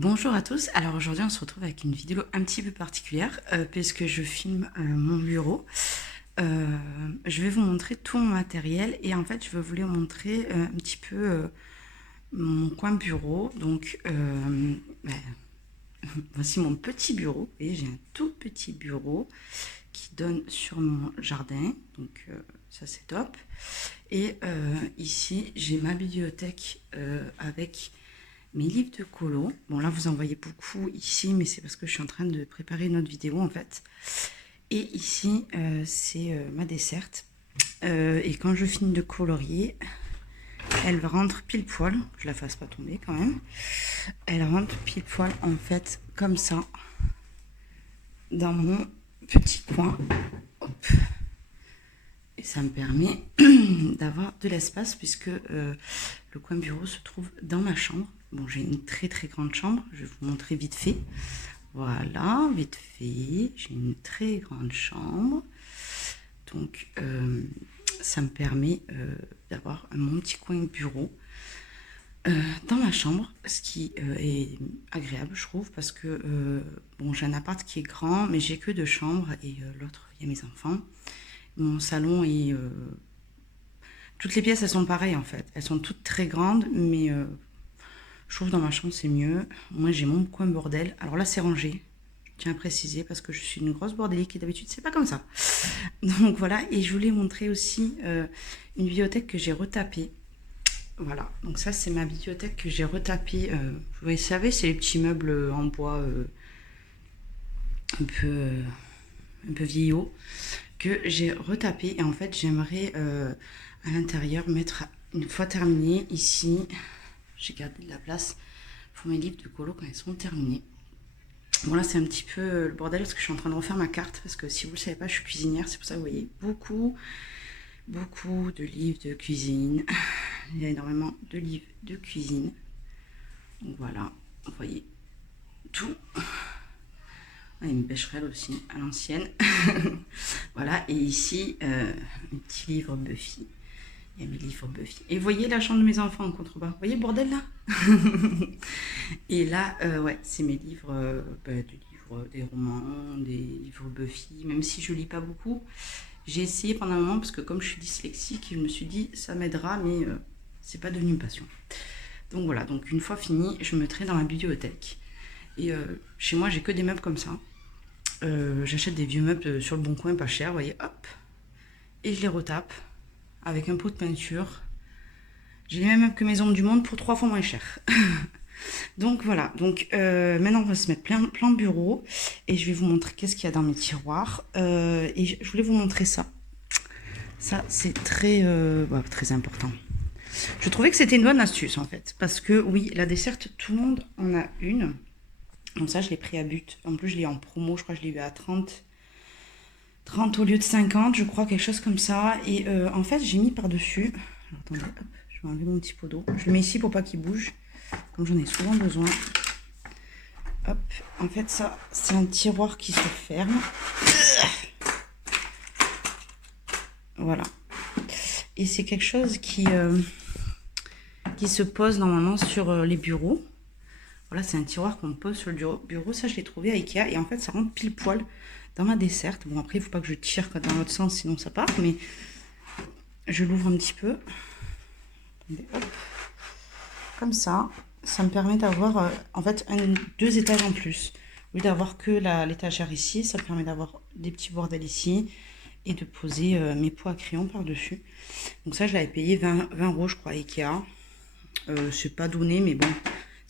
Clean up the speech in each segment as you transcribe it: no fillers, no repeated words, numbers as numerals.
Bonjour à tous, alors aujourd'hui on se retrouve avec une vidéo un petit peu particulière puisque je filme mon bureau. Je vais vous montrer tout mon matériel et en fait je vais vous montrer un petit peu mon coin bureau. Donc ben, voici mon petit bureau et j'ai un tout petit bureau qui donne sur mon jardin, donc ça c'est top. Et ici j'ai ma bibliothèque avec mes livres de colo. Bon là vous en voyez beaucoup ici, mais c'est parce que je suis en train de préparer une autre vidéo en fait. Et ici c'est ma desserte. Et quand je finis de colorier, elle rentre pile poil, je la fasse pas tomber quand même. Elle rentre pile poil en fait comme ça dans mon petit coin. Hop. Et ça me permet d'avoir de l'espace puisque le coin bureau se trouve dans ma chambre. Bon, j'ai une très très grande chambre, je vais vous montrer vite fait. Voilà, vite fait, j'ai une très grande chambre. Donc ça me permet d'avoir mon petit coin bureau dans ma chambre, ce qui est agréable je trouve parce que bon, j'ai un appart qui est grand mais j'ai que 2 chambres et l'autre il y a mes enfants. Mon salon est toutes les pièces elles sont pareilles en fait, elles sont toutes très grandes mais je trouve dans ma chambre c'est mieux. Moi j'ai mon coin bordel, alors là c'est rangé, je tiens à préciser parce que je suis une grosse bordélique et d'habitude c'est pas comme ça. Donc voilà, et je voulais montrer aussi une bibliothèque que j'ai retapée. Voilà, donc ça c'est ma bibliothèque que j'ai retapée. Vous savez, c'est les petits meubles en bois un peu, un peu vieillots que j'ai retapé. Et en fait, j'aimerais à l'intérieur mettre, une fois terminé, ici, j'ai gardé de la place pour mes livres de colo quand ils seront terminés. Bon là c'est un petit peu le bordel parce que je suis en train de refaire ma carte parce que si vous le savez pas, je suis cuisinière, c'est pour ça que vous voyez beaucoup de livres de cuisine. Il y a énormément de livres de cuisine. Donc voilà, vous voyez tout. Il y a une pêcherelle aussi à l'ancienne. Voilà, et ici, un petit livre Buffy. Il y a mes livres Buffy. Et vous voyez la chambre de mes enfants en contrebas. Vous voyez le bordel là. Et là, ouais, c'est mes livres, des romans, des livres Buffy. Même si je lis pas beaucoup, j'ai essayé pendant un moment parce que comme je suis dyslexique, je me suis dit ça m'aidera, mais c'est pas devenu une passion. Donc voilà, donc une fois fini, je me mettrai dans ma bibliothèque. Et chez moi, j'ai que des meubles comme ça. J'achète des vieux meubles sur le bon coin, pas cher, vous voyez, hop. Et je les retape avec un pot de peinture. J'ai les mêmes meubles que Maison du Monde pour 3 fois moins cher. Donc voilà, donc maintenant on va se mettre plein bureau et je vais vous montrer qu'est-ce qu'il y a dans mes tiroirs. Et je voulais vous montrer ça. Ça, c'est très, très important. Je trouvais que c'était une bonne astuce en fait. Parce que oui, la desserte, tout le monde en a une. Donc ça, je l'ai pris à but. En plus, je l'ai en promo, je crois que je l'ai eu à 30 au lieu de 50, je crois, quelque chose comme ça. Et en fait, j'ai mis par-dessus. Alors attendez, hop, je vais enlever mon petit pot d'eau. Je le mets ici pour pas qu'il bouge, comme j'en ai souvent besoin. Hop, en fait, ça, c'est un tiroir qui se ferme. Voilà. Et c'est quelque chose qui se pose normalement sur les bureaux. Voilà, c'est un tiroir qu'on pose sur le bureau. Ça, je l'ai trouvé à Ikea. Et en fait, ça rentre pile poil dans ma desserte. Bon, après, il ne faut pas que je tire dans l'autre sens, sinon ça part. Mais je l'ouvre un petit peu. Hop. Comme ça. Ça me permet d'avoir, en fait, 2 étages en plus. Au lieu d'avoir que l'étagère ici, ça me permet d'avoir des petits bordels ici. Et de poser mes pots à crayon par-dessus. Donc ça, je l'avais payé 20 euros, je crois, à Ikea. C'est pas donné, mais bon...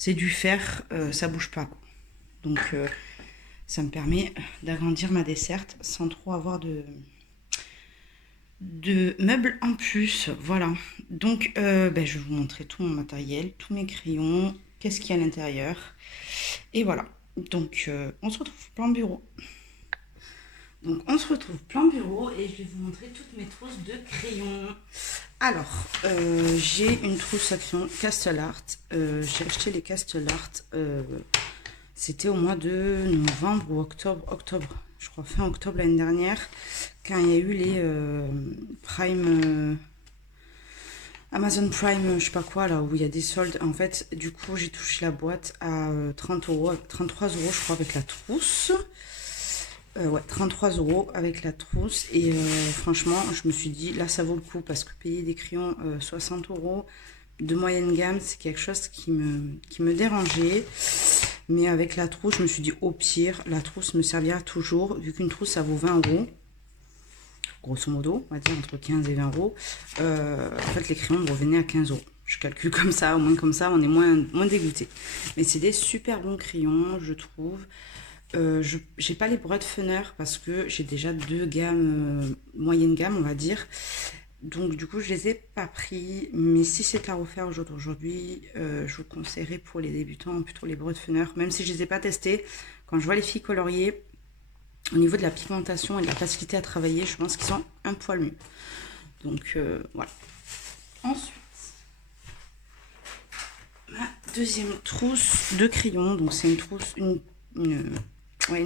C'est du fer, ça bouge pas. Donc ça me permet d'agrandir ma desserte sans trop avoir de meubles en plus. Voilà. Donc je vais vous montrer tout mon matériel, tous mes crayons, qu'est-ce qu'il y a à l'intérieur. Et voilà. Donc on se retrouve plein bureau. Donc on se retrouve plein bureau et je vais vous montrer toutes mes trousses de crayons. Alors, j'ai une trousse à crayon Castle Art. J'ai acheté les Castle Art. C'était au mois de novembre ou octobre. Je crois fin octobre l'année dernière. Quand il y a eu les Prime... Amazon Prime, je sais pas quoi, là où il y a des soldes. En fait, du coup, j'ai touché la boîte à 30 euros, 33 euros, je crois, avec la trousse. Ouais, 33 euros avec la trousse. Et franchement, je me suis dit, là, ça vaut le coup parce que payer des crayons 60 euros de moyenne gamme, c'est quelque chose qui me dérangeait. Mais avec la trousse, je me suis dit, au pire, la trousse me servira toujours. Vu qu'une trousse, ça vaut 20 euros. Grosso modo, on va dire entre 15 et 20 euros. En fait, les crayons me revenaient à 15 euros. Je calcule comme ça, au moins comme ça, on est moins dégoûté. Mais c'est des super bons crayons, je trouve. J'ai pas les Broadfenner parce que j'ai déjà deux gammes, moyenne gamme, on va dire. Donc, du coup, je les ai pas pris. Mais si c'est à refaire aujourd'hui, je vous conseillerais pour les débutants plutôt les Broadfenner. Même si je les ai pas testés, quand je vois les filles colorier, au niveau de la pigmentation et de la facilité à travailler, je pense qu'ils sont un poil mieux. Donc, voilà. Ensuite, ma deuxième trousse de crayons. Donc, c'est une trousse, une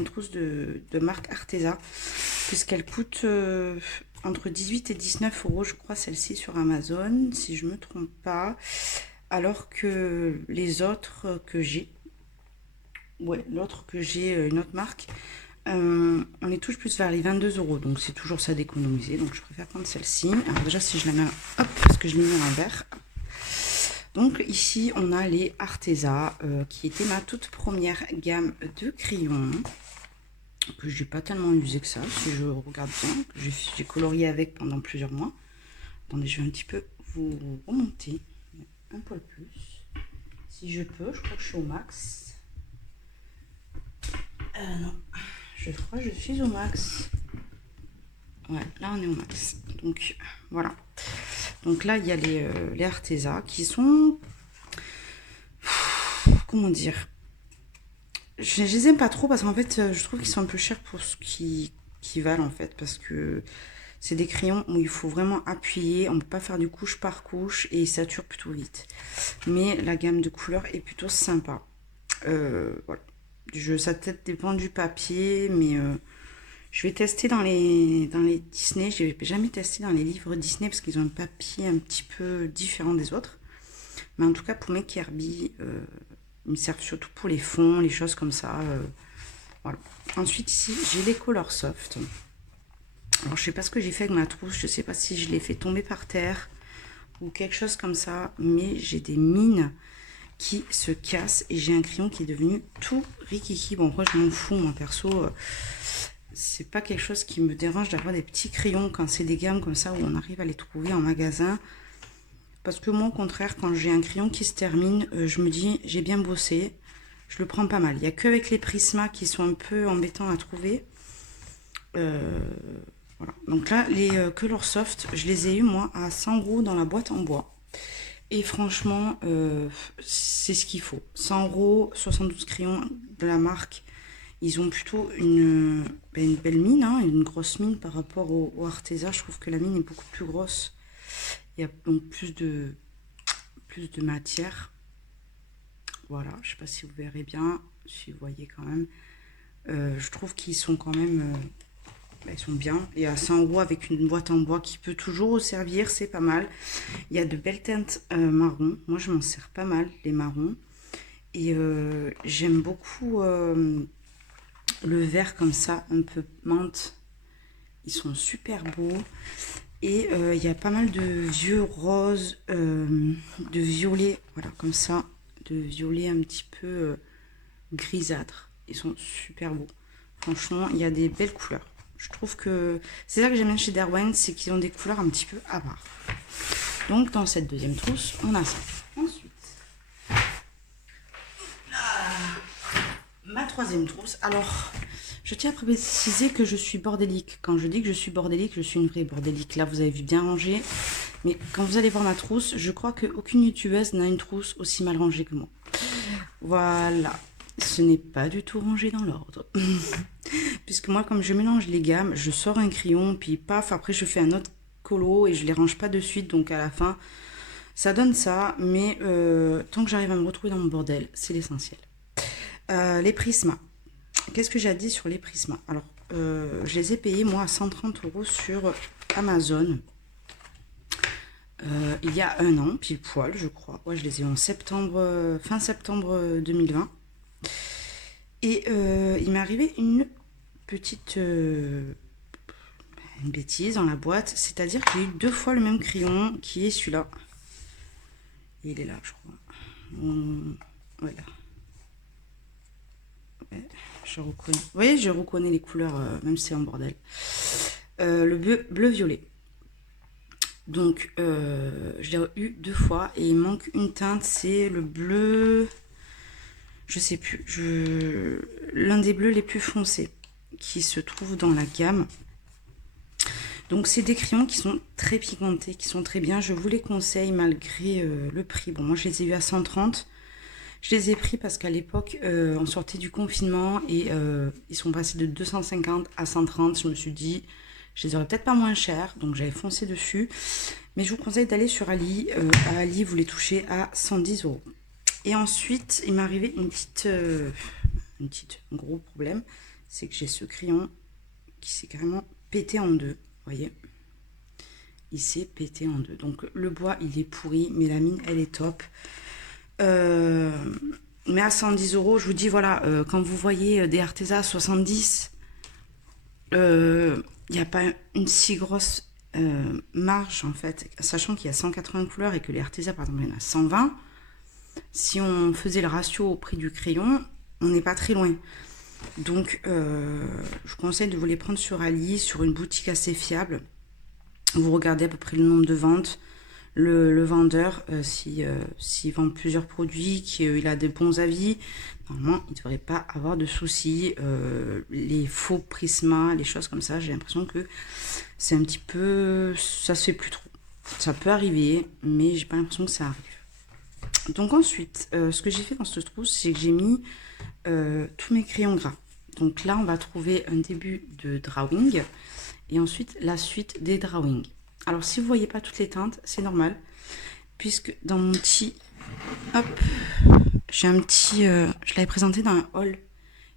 trousse de marque Arteza, puisqu'elle coûte entre 18 et 19 euros, je crois, celle-ci sur Amazon, si je me trompe pas. Alors que les autres que j'ai, une autre marque, on est tous plus vers les 22 euros, donc c'est toujours ça d'économiser. Donc je préfère prendre celle-ci. Alors déjà, si je la mets, hop, parce que je l'ai mis à l'envers. Donc ici, on a les Arteza, qui était ma toute première gamme de crayons, que je n'ai pas tellement usé que ça, si je regarde bien, que j'ai colorié avec pendant plusieurs mois. Attendez, je vais un petit peu vous remonter, un poil plus, si je peux. Je crois que je suis au max. Non, je crois que je suis au max. Ouais, là on est au max. Donc voilà. Donc là il y a les Arteza qui sont, comment dire, je les aime pas trop parce qu'en fait je trouve qu'ils sont un peu chers pour ce qu'ils valent en fait, parce que c'est des crayons où il faut vraiment appuyer, on peut pas faire du couche par couche et ils saturent plutôt vite. Mais la gamme de couleurs est plutôt sympa. Voilà. Ça peut-être dépend du papier, mais je vais tester dans les Disney. Je n'ai jamais testé dans les livres Disney parce qu'ils ont un papier un petit peu différent des autres. Mais en tout cas, pour mes Kirby, ils me servent surtout pour les fonds, les choses comme ça. Voilà. Ensuite, ici, j'ai les Color Soft. Alors, je sais pas ce que j'ai fait avec ma trousse. Je sais pas si je l'ai fait tomber par terre ou quelque chose comme ça. Mais j'ai des mines qui se cassent et j'ai un crayon qui est devenu tout rikiki. Bon, après, je m'en fous, moi, perso. C'est pas quelque chose qui me dérange d'avoir des petits crayons quand c'est des gammes comme ça où on arrive à les trouver en magasin. Parce que moi, au contraire, quand j'ai un crayon qui se termine, je me dis, j'ai bien bossé. Je le prends pas mal. Il n'y a qu'avec les Prisma qui sont un peu embêtants à trouver. Voilà. Donc là, les Color Soft, je les ai eu moi à 100 euros dans la boîte en bois. Et franchement, c'est ce qu'il faut. 100 euros, 72 crayons de la marque. Ils ont plutôt une belle mine, hein, une grosse mine par rapport au Arteza. Je trouve que la mine est beaucoup plus grosse. Il y a donc plus de matière. Voilà, je ne sais pas si vous verrez bien, si vous voyez quand même. Je trouve qu'ils sont quand même, ils sont bien. Et à 100 euros avec une boîte en bois qui peut toujours servir, c'est pas mal. Il y a de belles teintes marron. Moi, je m'en sers pas mal, les marrons. Et j'aime beaucoup le vert comme ça, un peu menthe. Ils sont super beaux. Et il y a pas mal de vieux roses, de violet, voilà, comme ça, de violet un petit peu grisâtre. Ils sont super beaux. Franchement, il y a des belles couleurs. Je trouve que c'est ça que j'aime bien chez Derwent, c'est qu'ils ont des couleurs un petit peu à part. Donc, dans cette deuxième trousse, on a ça. Ensuite, ma troisième trousse. Alors, je tiens à préciser que je suis bordélique. Quand je dis que je suis bordélique, je suis une vraie bordélique. Là, vous avez vu bien rangé. Mais quand vous allez voir ma trousse, je crois qu'aucune youtubeuse n'a une trousse aussi mal rangée que moi. Voilà. Ce n'est pas du tout rangé dans l'ordre. Puisque moi, comme je mélange les gammes, je sors un crayon, puis paf, après je fais un autre colo et je les range pas de suite. Donc à la fin, ça donne ça. Mais tant que j'arrive à me retrouver dans mon bordel, c'est l'essentiel. Les Prisma. Qu'est-ce que j'ai dit sur les Prisma? Alors, je les ai payés moi à 130 euros sur Amazon. il y a un an, pile poil, je crois. Ouais, je les ai eu en septembre, fin septembre 2020. Et il m'est arrivé une petite une bêtise dans la boîte, c'est-à-dire que j'ai eu 2 fois le même crayon qui est celui-là. Il est là, je crois. Voilà. Ouais, je reconnais. Vous voyez, je reconnais les couleurs, même si c'est en bordel. Le bleu-violet. Donc, je l'ai eu 2 fois et il manque une teinte, c'est le bleu. Je sais plus. L'un des bleus les plus foncés qui se trouve dans la gamme. Donc, c'est des crayons qui sont très pigmentés, qui sont très bien. Je vous les conseille malgré le prix. Bon, moi, je les ai eu à 130. Je les ai pris parce qu'à l'époque, on sortait du confinement et ils sont passés de 250 à 130. Je me suis dit, je les aurais peut-être pas moins chers, donc j'avais foncé dessus. Mais je vous conseille d'aller sur Ali. À Ali, vous les touchez à 110 euros. Et ensuite, il m'est arrivé un gros problème. C'est que j'ai ce crayon qui s'est carrément pété en deux. Vous voyez, il s'est pété en deux. Donc le bois, il est pourri, mais la mine, elle est top. Mais à 110 euros, je vous dis, voilà, quand vous voyez des Arteza à 70, il n'y a pas une si grosse marge, en fait, sachant qu'il y a 180 couleurs et que les Arteza, par exemple, il y en a 120. Si on faisait le ratio au prix du crayon, on n'est pas très loin. Donc, je vous conseille de vous les prendre sur Ali, sur une boutique assez fiable. Vous regardez à peu près le nombre de ventes. Le vendeur, s'il vend plusieurs produits, qu'il a de bons avis, normalement, il ne devrait pas avoir de soucis. Les faux Prisma, les choses comme ça, j'ai l'impression que c'est un petit peu... Ça se fait plus trop. Ça peut arriver, mais j'ai pas l'impression que ça arrive. Donc ensuite, ce que j'ai fait dans cette trousse, c'est que j'ai mis tous mes crayons gras. Donc là, on va trouver un début de drawing et ensuite la suite des drawings. Alors, si vous ne voyez pas toutes les teintes, c'est normal, puisque dans mon petit... Hop, j'ai un petit... je l'avais présenté dans un haul.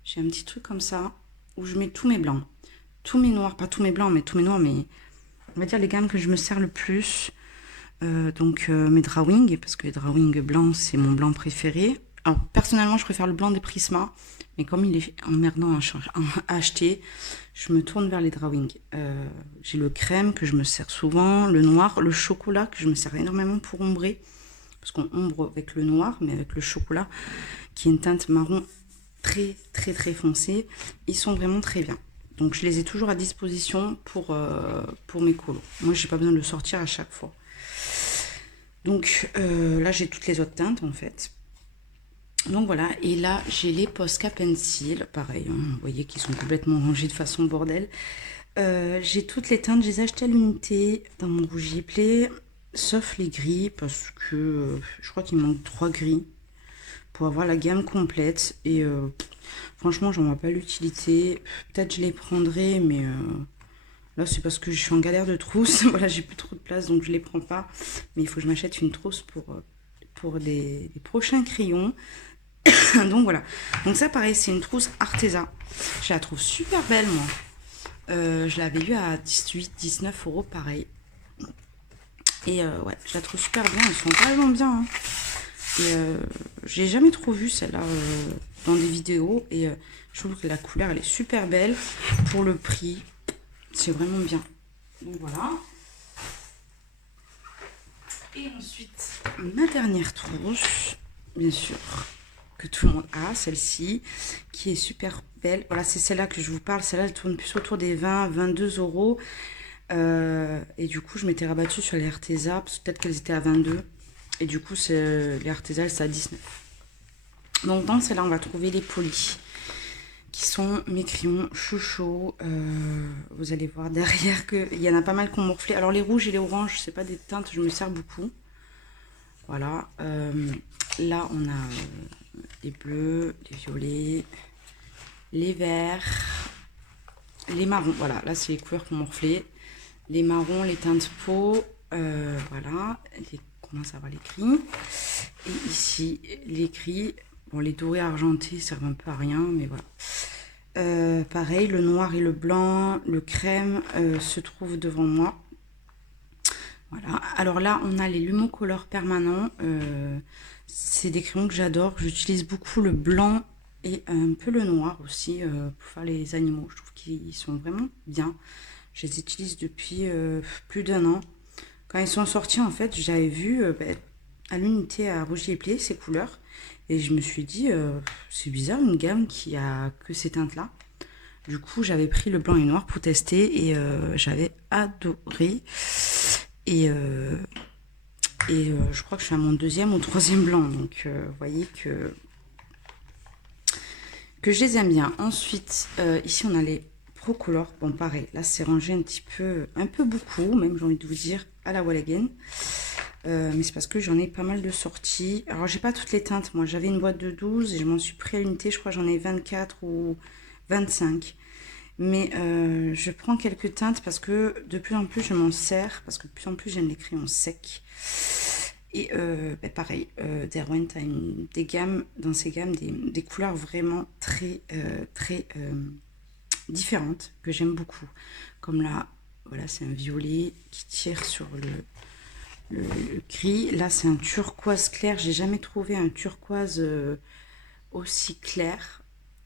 J'ai un petit truc comme ça, où je mets tous mes blancs. Tous mes noirs, pas tous mes blancs, mais tous mes noirs, mais on va dire les gammes que je me sers le plus. Donc, mes drawings, parce que les drawings blancs, c'est mon blanc préféré. Alors, personnellement, je préfère le blanc des Prisma, mais comme il est emmerdant à acheter, je me tourne vers les drawings. J'ai le crème que je me sers souvent, le noir, le chocolat que je me sers énormément pour ombrer, parce qu'on ombre avec le noir, mais avec le chocolat, qui est une teinte marron très très très foncée. Ils sont vraiment très bien. Donc je les ai toujours à disposition pour mes colos. Moi, j'ai pas besoin de le sortir à chaque fois. Donc là, j'ai toutes les autres teintes en fait. Donc voilà, et là j'ai les Posca Pencil, pareil, hein, vous voyez qu'ils sont complètement rangés de façon bordel. J'ai toutes les teintes, je les ai achetées à l'unité dans mon rouge play, sauf les gris, parce que je crois qu'il manque 3 gris pour avoir la gamme complète. Et franchement, j'en vois pas l'utilité. Peut-être je les prendrai, mais là c'est parce que je suis en galère de trousse. Voilà, j'ai plus trop de place, donc je les prends pas. Mais il faut que je m'achète une trousse pour les prochains crayons. Donc voilà, donc ça pareil, c'est une trousse Arteza, je la trouve super belle moi. Je l'avais eu à 18-19 euros pareil. Et ouais, je la trouve super bien, elles sont vraiment bien, hein. Et j'ai jamais trop vu celle-là dans des vidéos, et je trouve que la couleur elle est super belle pour le prix, c'est vraiment bien. Donc voilà. Et ensuite, ma dernière trousse, bien sûr, que tout le monde a, celle-ci, qui est super belle. Voilà, c'est celle-là que je vous parle. Celle-là, elle tourne plus autour des 20-22 euros. Et du coup, je m'étais rabattue sur les Arteza, parce que peut-être qu'elles étaient à 22. Et du coup, les Arteza, elles sont à 19. Donc, dans celle-là, on va trouver les polis, qui sont mes crayons chouchous. Vous allez voir derrière qu'il y en a pas mal qui ont morflé. Alors, les rouges et les oranges, c'est pas des teintes, je me sers beaucoup. Voilà. Là, on a les bleus, les violets, les verts, les marrons. Voilà, là, c'est les couleurs qui ont morflé. Les marrons, les teintes peau. Voilà. On commence à voir les gris. Et ici, les gris. Bon, les dorés argentés servent un peu à rien, mais voilà. Pareil, le noir et le blanc, le crème se trouvent devant moi. Voilà. Alors là, on a les Lumocolor permanents. C'est des crayons que j'adore. J'utilise beaucoup le blanc et un peu le noir aussi pour faire les animaux. Je trouve qu'ils sont vraiment bien. Je les utilise depuis plus d'un an. Quand ils sont sortis, en fait, j'avais vu à l'unité à Rougier et Play ces couleurs. Et je me suis dit, c'est bizarre une gamme qui a que ces teintes-là. Du coup, j'avais pris le blanc et noir pour tester et j'avais adoré. Et, je crois que je suis à mon deuxième ou troisième blanc. Donc, vous voyez que je les aime bien. Ensuite, ici, on a les Procolor. Bon, pareil, là, c'est rangé un peu beaucoup, même j'ai envie de vous dire, à la wall again. Mais c'est parce que j'en ai pas mal de sorties. Alors, j'ai pas toutes les teintes. Moi, j'avais une boîte de 12 et je m'en suis pris à l'unité. Je crois que j'en ai 24 ou 25. Mais je prends quelques teintes parce que de plus en plus, je m'en sers. Parce que de plus en plus, j'aime les crayons secs. Et pareil, Derwent a des gammes, dans ces gammes, des couleurs vraiment très différentes que j'aime beaucoup. Comme là, voilà, c'est un violet qui tire sur le gris. Là, c'est un turquoise clair. J'ai jamais trouvé un turquoise aussi clair.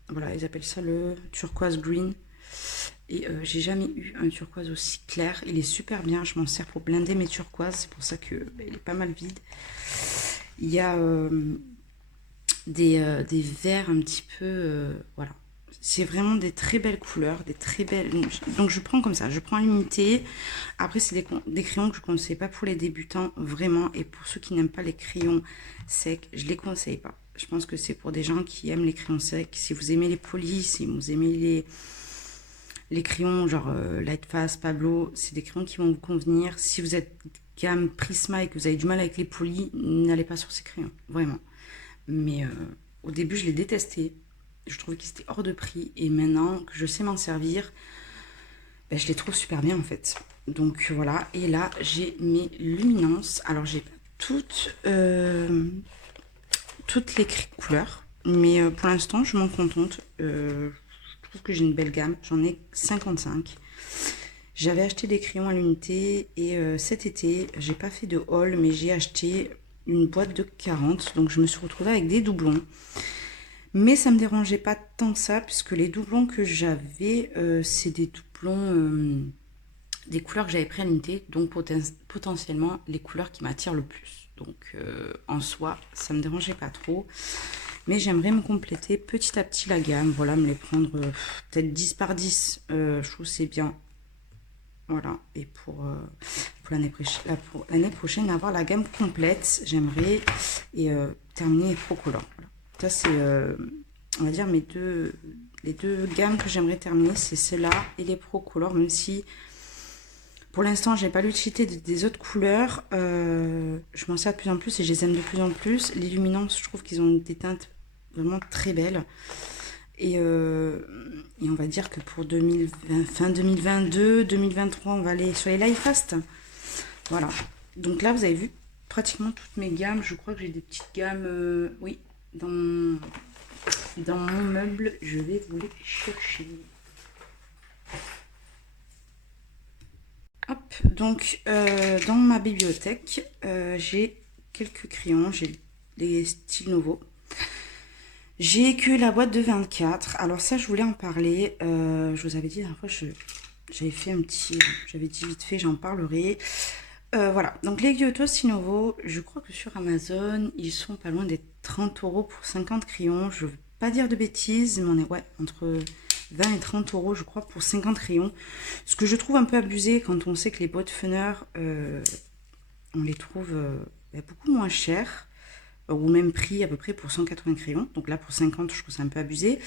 Voilà, ils appellent ça le turquoise green. Et j'ai jamais eu un turquoise aussi clair. Il est super bien. Je m'en sers pour blinder mes turquoises. C'est pour ça que il est pas mal vide. Il y a des verts un petit peu. Voilà. C'est vraiment des très belles couleurs, des très belles. Donc je prends comme ça, je prends à l'unité. Après, c'est des crayons que je ne conseille pas pour les débutants, vraiment. Et pour ceux qui n'aiment pas les crayons secs, je ne les conseille pas. Je pense que c'est pour des gens qui aiment les crayons secs. Si vous aimez les polis, si vous aimez les crayons genre Lightfast, Pablo, c'est des crayons qui vont vous convenir. Si vous êtes gamme Prisma et que vous avez du mal avec les polis, n'allez pas sur ces crayons, vraiment. Mais au début, je les détestais. Je trouvais qu'ils étaient hors de prix. Et maintenant que je sais m'en servir, je les trouve super bien en fait. Donc voilà. Et là, j'ai mes luminances. Alors, j'ai pas toutes les couleurs. Mais pour l'instant, je m'en contente. Je trouve que j'ai une belle gamme. J'en ai 55. J'avais acheté des crayons à l'unité. Et cet été, j'ai pas fait de haul, mais j'ai acheté une boîte de 40. Donc, je me suis retrouvée avec des doublons. Mais ça me dérangeait pas tant que ça, puisque les doublons que j'avais, c'est des doublons des couleurs que j'avais pris à l'unité, donc potentiellement les couleurs qui m'attirent le plus. Donc en soi, ça me dérangeait pas trop. Mais j'aimerais me compléter petit à petit la gamme. Voilà, me les prendre peut-être 10 par 10. Je trouve c'est bien. Voilà, et pour l'année prochaine, avoir la gamme complète, j'aimerais, et terminer les Procolor. Voilà. Ça, c'est, on va dire, les deux gammes que j'aimerais terminer, c'est celle-là et les Procolor, même si, pour l'instant, j'ai pas l'utilité des autres couleurs. Je m'en sers de plus en plus et je les aime de plus en plus. Les luminances, je trouve qu'ils ont des teintes vraiment très belles. Et on va dire que pour fin 2022, 2023, on va aller sur les Lightfast. Voilà. Donc là, vous avez vu pratiquement toutes mes gammes. Je crois que j'ai des petites gammes, oui, dans mon meuble. Je vais vous les chercher. Hop, donc dans ma bibliothèque, j'ai quelques crayons. J'ai des styles nouveaux. J'ai que la boîte de 24. Alors ça, je voulais en parler. Je vous avais dit la dernière fois, j'avais dit vite fait, j'en parlerai. Voilà, donc les Giotto Sinovo, je crois que sur Amazon, ils sont pas loin des 30 € pour 50 crayons. Je ne veux pas dire de bêtises, mais on est entre 20 et 30 € je crois pour 50 crayons. Ce que je trouve un peu abusé quand on sait que les Botfunner, on les trouve beaucoup moins chers, au même prix à peu près pour 180 crayons. Donc là pour 50, je trouve ça un peu abusé.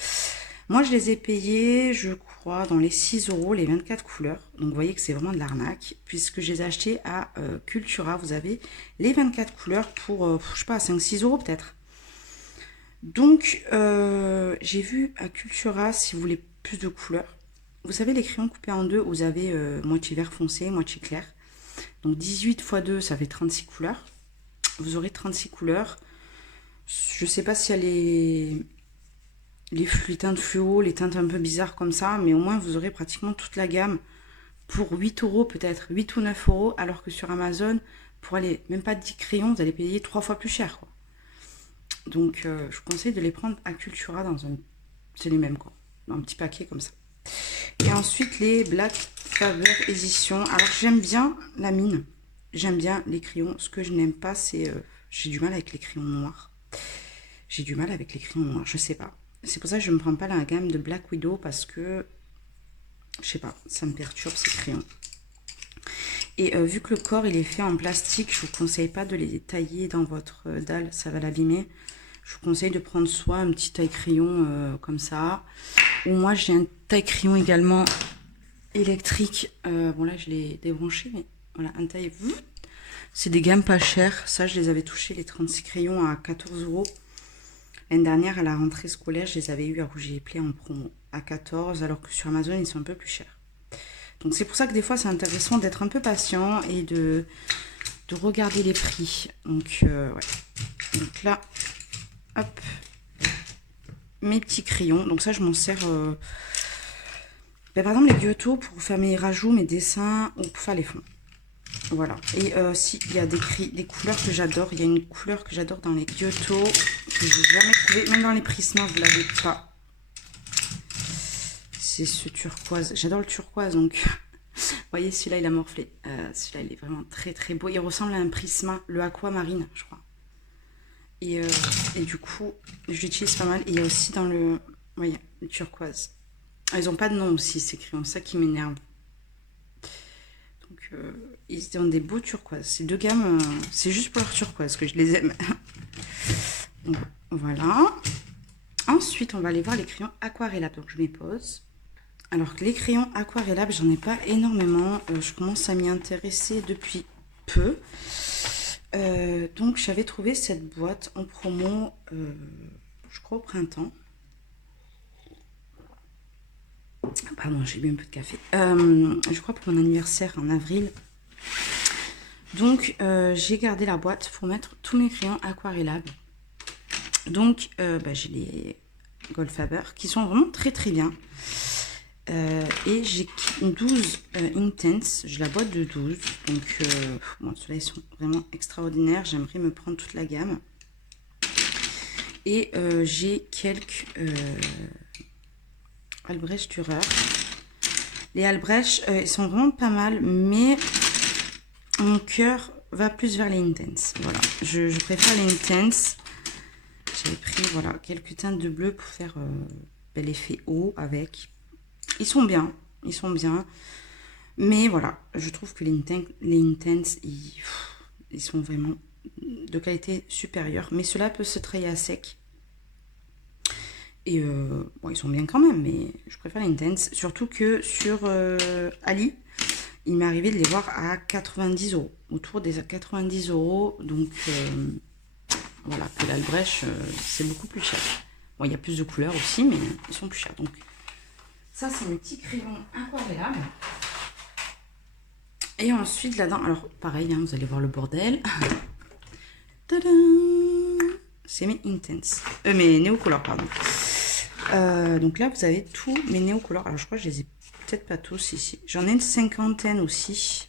Moi je les ai payés, je crois, dans les 6 € les 24 couleurs. Donc vous voyez que c'est vraiment de l'arnaque, puisque je les ai achetés à Cultura. Vous avez les 24 couleurs pour, je sais pas, 5-6 € peut-être. Donc j'ai vu à Cultura, si vous voulez plus de couleurs, vous savez les crayons coupés en deux, vous avez moitié vert foncé, moitié clair. Donc 18 x 2, ça fait 36 couleurs. Vous aurez 36 couleurs. Je sais pas s'il y a les teintes fluo, les teintes un peu bizarres comme ça, mais au moins vous aurez pratiquement toute la gamme pour 8 euros, peut-être 8 ou 9 euros, alors que sur Amazon, pour aller même pas 10 crayons, vous allez payer 3 fois plus cher, quoi. Donc, je vous conseille de les prendre à Cultura dans un... C'est les mêmes, quoi. Dans un petit paquet comme ça. Et ensuite, les Black Faber Edition. Alors, j'aime bien la mine. J'aime bien les crayons. Ce que je n'aime pas, c'est... j'ai du mal avec les crayons noirs. J'ai du mal avec les crayons noirs, je sais pas. C'est pour ça que je ne prends pas la gamme de Black Widow parce que... Je sais pas, ça me perturbe ces crayons. Et vu que le corps il est fait en plastique, je vous conseille pas de les tailler dans votre dalle, ça va l'abîmer. Je vous conseille de prendre soit un petit taille-crayon comme ça, ou moi j'ai un taille-crayon également électrique. Bon là je l'ai débranché, mais voilà, un taille... C'est des gammes pas chères, ça je les avais touchés, les 36 crayons à 14 euros. L'année dernière à la rentrée scolaire, je les avais eu à Rouge et Play en promo à 14, alors que sur Amazon ils sont un peu plus chers. Donc c'est pour ça que des fois c'est intéressant d'être un peu patient et de regarder les prix. Donc ouais. Donc là, hop, mes petits crayons. Donc ça je m'en sers, par exemple les Giotto pour faire mes rajouts, mes dessins ou pour faire les fonds. Voilà. Et si il y a des couleurs que j'adore, il y a une couleur que j'adore dans les Giotto que je n'ai jamais trouvé, même dans les Prisma je ne l'avais pas. C'est ce turquoise. J'adore le turquoise, donc... Vous voyez, celui-là, il a morflé. Celui-là, il est vraiment très, très beau. Il ressemble à un prisma, le aquamarine, je crois. Et du coup, je l'utilise pas mal. Et il y a aussi dans le... Vous voyez, le turquoise. Ils n'ont pas de nom aussi, ces crayons. Ça qui m'énerve. Donc, ils ont des beaux turquoises. Ces deux gammes, c'est juste pour leur turquoise que je les aime. Donc, voilà. Ensuite, on va aller voir les crayons aquarellables. Donc, je m'y pose. Alors que les crayons aquarellables, j'en ai pas énormément. Je commence à m'y intéresser depuis peu. Donc j'avais trouvé cette boîte en promo, je crois au printemps. Pardon, j'ai bu un peu de café. Je crois pour mon anniversaire en avril. Donc j'ai gardé la boîte pour mettre tous mes crayons aquarellables. Donc j'ai les Goldfaber qui sont vraiment très très bien. Et j'ai une 12 Intense, j'ai la boîte de 12, donc bon, ceux-là ils sont vraiment extraordinaires, j'aimerais me prendre toute la gamme. Et j'ai quelques Albrecht Dürer. Les Albrecht, ils sont vraiment pas mal, mais mon cœur va plus vers les Intense. Voilà, je préfère les Intense. J'avais pris voilà, quelques teintes de bleu pour faire l'effet haut avec. Ils sont bien, mais voilà, je trouve que les Intense, ils sont vraiment de qualité supérieure, mais cela peut se traiter à sec. Et bon, ils sont bien quand même, mais je préfère les Intense, surtout que sur Ali, il m'est arrivé de les voir à 90 euros, autour des 90 euros, donc voilà, que l'Albrecht, c'est beaucoup plus cher. Bon, il y a plus de couleurs aussi, mais ils sont plus chers, donc... Ça, c'est mes petits crayons aquarellables. Et ensuite, là-dedans, alors pareil, hein, vous allez voir le bordel. C'est mes Intense. Mes Néocolor, pardon. Donc là, vous avez tous mes Néocolor. Alors, je crois que je les ai peut-être pas tous ici. J'en ai une cinquantaine aussi.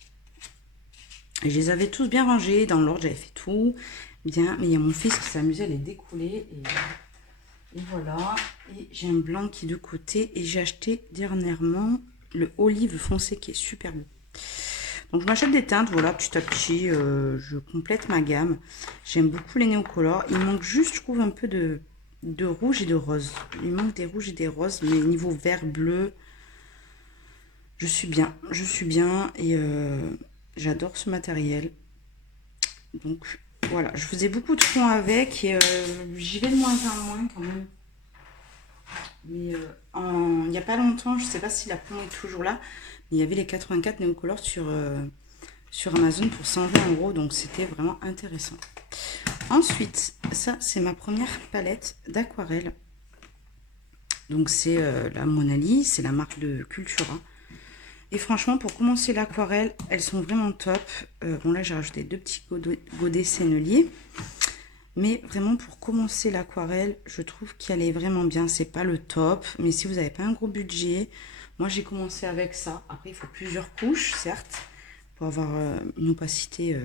Et je les avais tous bien rangés dans l'ordre. J'avais fait tout bien. Mais il y a mon fils qui s'est amusé à les découler. Et voilà, et j'ai un blanc qui est de côté, et j'ai acheté dernièrement le olive foncé qui est super beau. Donc je m'achète des teintes, voilà, petit à petit, je complète ma gamme. J'aime beaucoup les néocolores, il manque juste, je trouve, un peu de rouge et de rose. Il manque des rouges et des roses, mais niveau vert, bleu, je suis bien, et j'adore ce matériel. Donc... Voilà, je faisais beaucoup de fonds avec et j'y vais de moins en moins quand même. Mais il n'y a pas longtemps, je ne sais pas si la promo est toujours là, mais il y avait les 84 Néocolor sur Amazon pour 120 euros, donc c'était vraiment intéressant. Ensuite, ça c'est ma première palette d'aquarelle. Donc c'est la Mona Lisa, c'est la marque de Cultura. Et franchement, pour commencer l'aquarelle, elles sont vraiment top. Bon, là, j'ai rajouté deux petits godets senneliers. Mais vraiment, pour commencer l'aquarelle, je trouve qu'elle est vraiment bien. C'est pas le top, mais si vous n'avez pas un gros budget, moi j'ai commencé avec ça. Après, il faut plusieurs couches, certes, pour avoir une opacité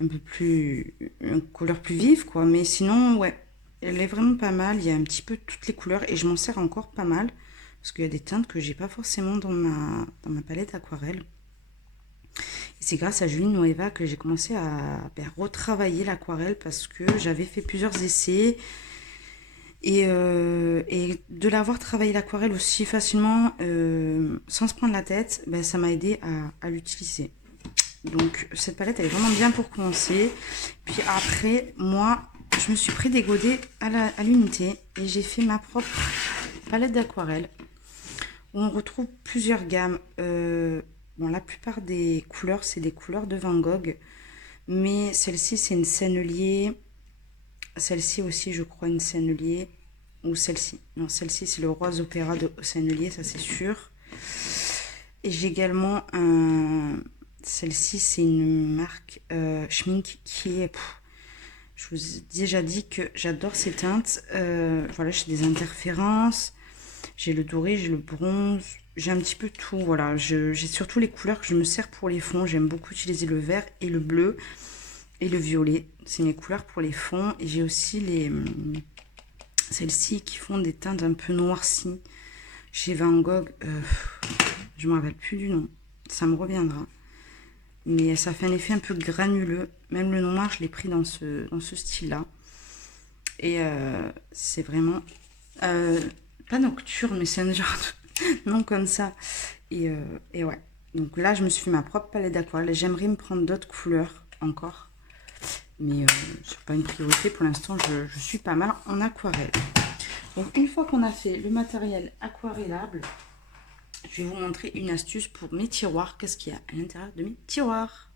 un peu plus, une couleur plus vive, quoi. Mais sinon, ouais, elle est vraiment pas mal. Il y a un petit peu toutes les couleurs et je m'en sers encore pas mal parce qu'il y a des teintes que j'ai pas forcément dans ma palette aquarelle. Et c'est grâce à Julie Noeva que j'ai commencé à retravailler l'aquarelle parce que j'avais fait plusieurs essais et de l'avoir travaillé l'aquarelle aussi facilement sans se prendre la tête, ben, ça m'a aidé à l'utiliser. Donc cette palette elle est vraiment bien pour commencer. Puis après moi je me suis pris des godets à l'unité et j'ai fait ma propre palette d'aquarelle où on retrouve plusieurs gammes. Bon, la plupart des couleurs c'est des couleurs de Van Gogh, mais celle-ci c'est une sennelier, celle-ci aussi je crois une sennelier, ou celle-ci, non celle-ci c'est le rose opéra de sennelier, ça c'est sûr. Et j'ai également un... Celle-ci, c'est une marque Schmink qui est... je vous ai déjà dit que j'adore ces teintes. Voilà, j'ai des interférences. J'ai le doré, j'ai le bronze. J'ai un petit peu tout. Voilà, j'ai surtout les couleurs que je me sers pour les fonds. J'aime beaucoup utiliser le vert et le bleu et le violet. C'est mes couleurs pour les fonds. Et j'ai aussi les... celles-ci qui font des teintes un peu noircies. Chez Van Gogh, je ne me rappelle plus du nom. Ça me reviendra. Mais ça fait un effet un peu granuleux. Même le noir, je l'ai pris dans ce style-là. Et c'est vraiment... pas nocturne, mais c'est un genre de nom comme ça. Et ouais. Donc là, je me suis fait ma propre palette d'aquarelle. J'aimerais me prendre d'autres couleurs encore. Mais c'est pas une priorité. Pour l'instant, je suis pas mal en aquarelle. Donc une fois qu'on a fait le matériel aquarellable, je vais vous montrer une astuce pour mes tiroirs. Qu'est-ce qu'il y a à l'intérieur de mes tiroirs?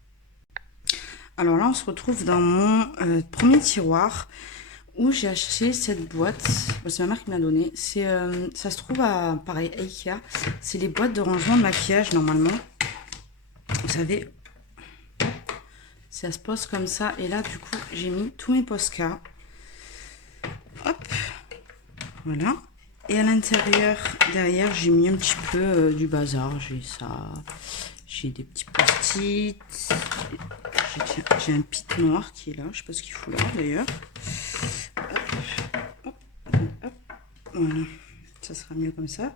Alors là, on se retrouve dans mon premier tiroir où j'ai acheté cette boîte. C'est ma mère qui m'a donné. Ça se trouve à, pareil, Ikea. C'est les boîtes de rangement de maquillage, normalement. Vous savez, ça se pose comme ça. Et là, du coup, j'ai mis tous mes Posca. Hop. Voilà. Et à l'intérieur, derrière, j'ai mis un petit peu du bazar. J'ai ça. J'ai des petits post-it. J'ai un pit noir qui est là. Je sais pas ce qu'il faut là d'ailleurs. Voilà. Ça sera mieux comme ça.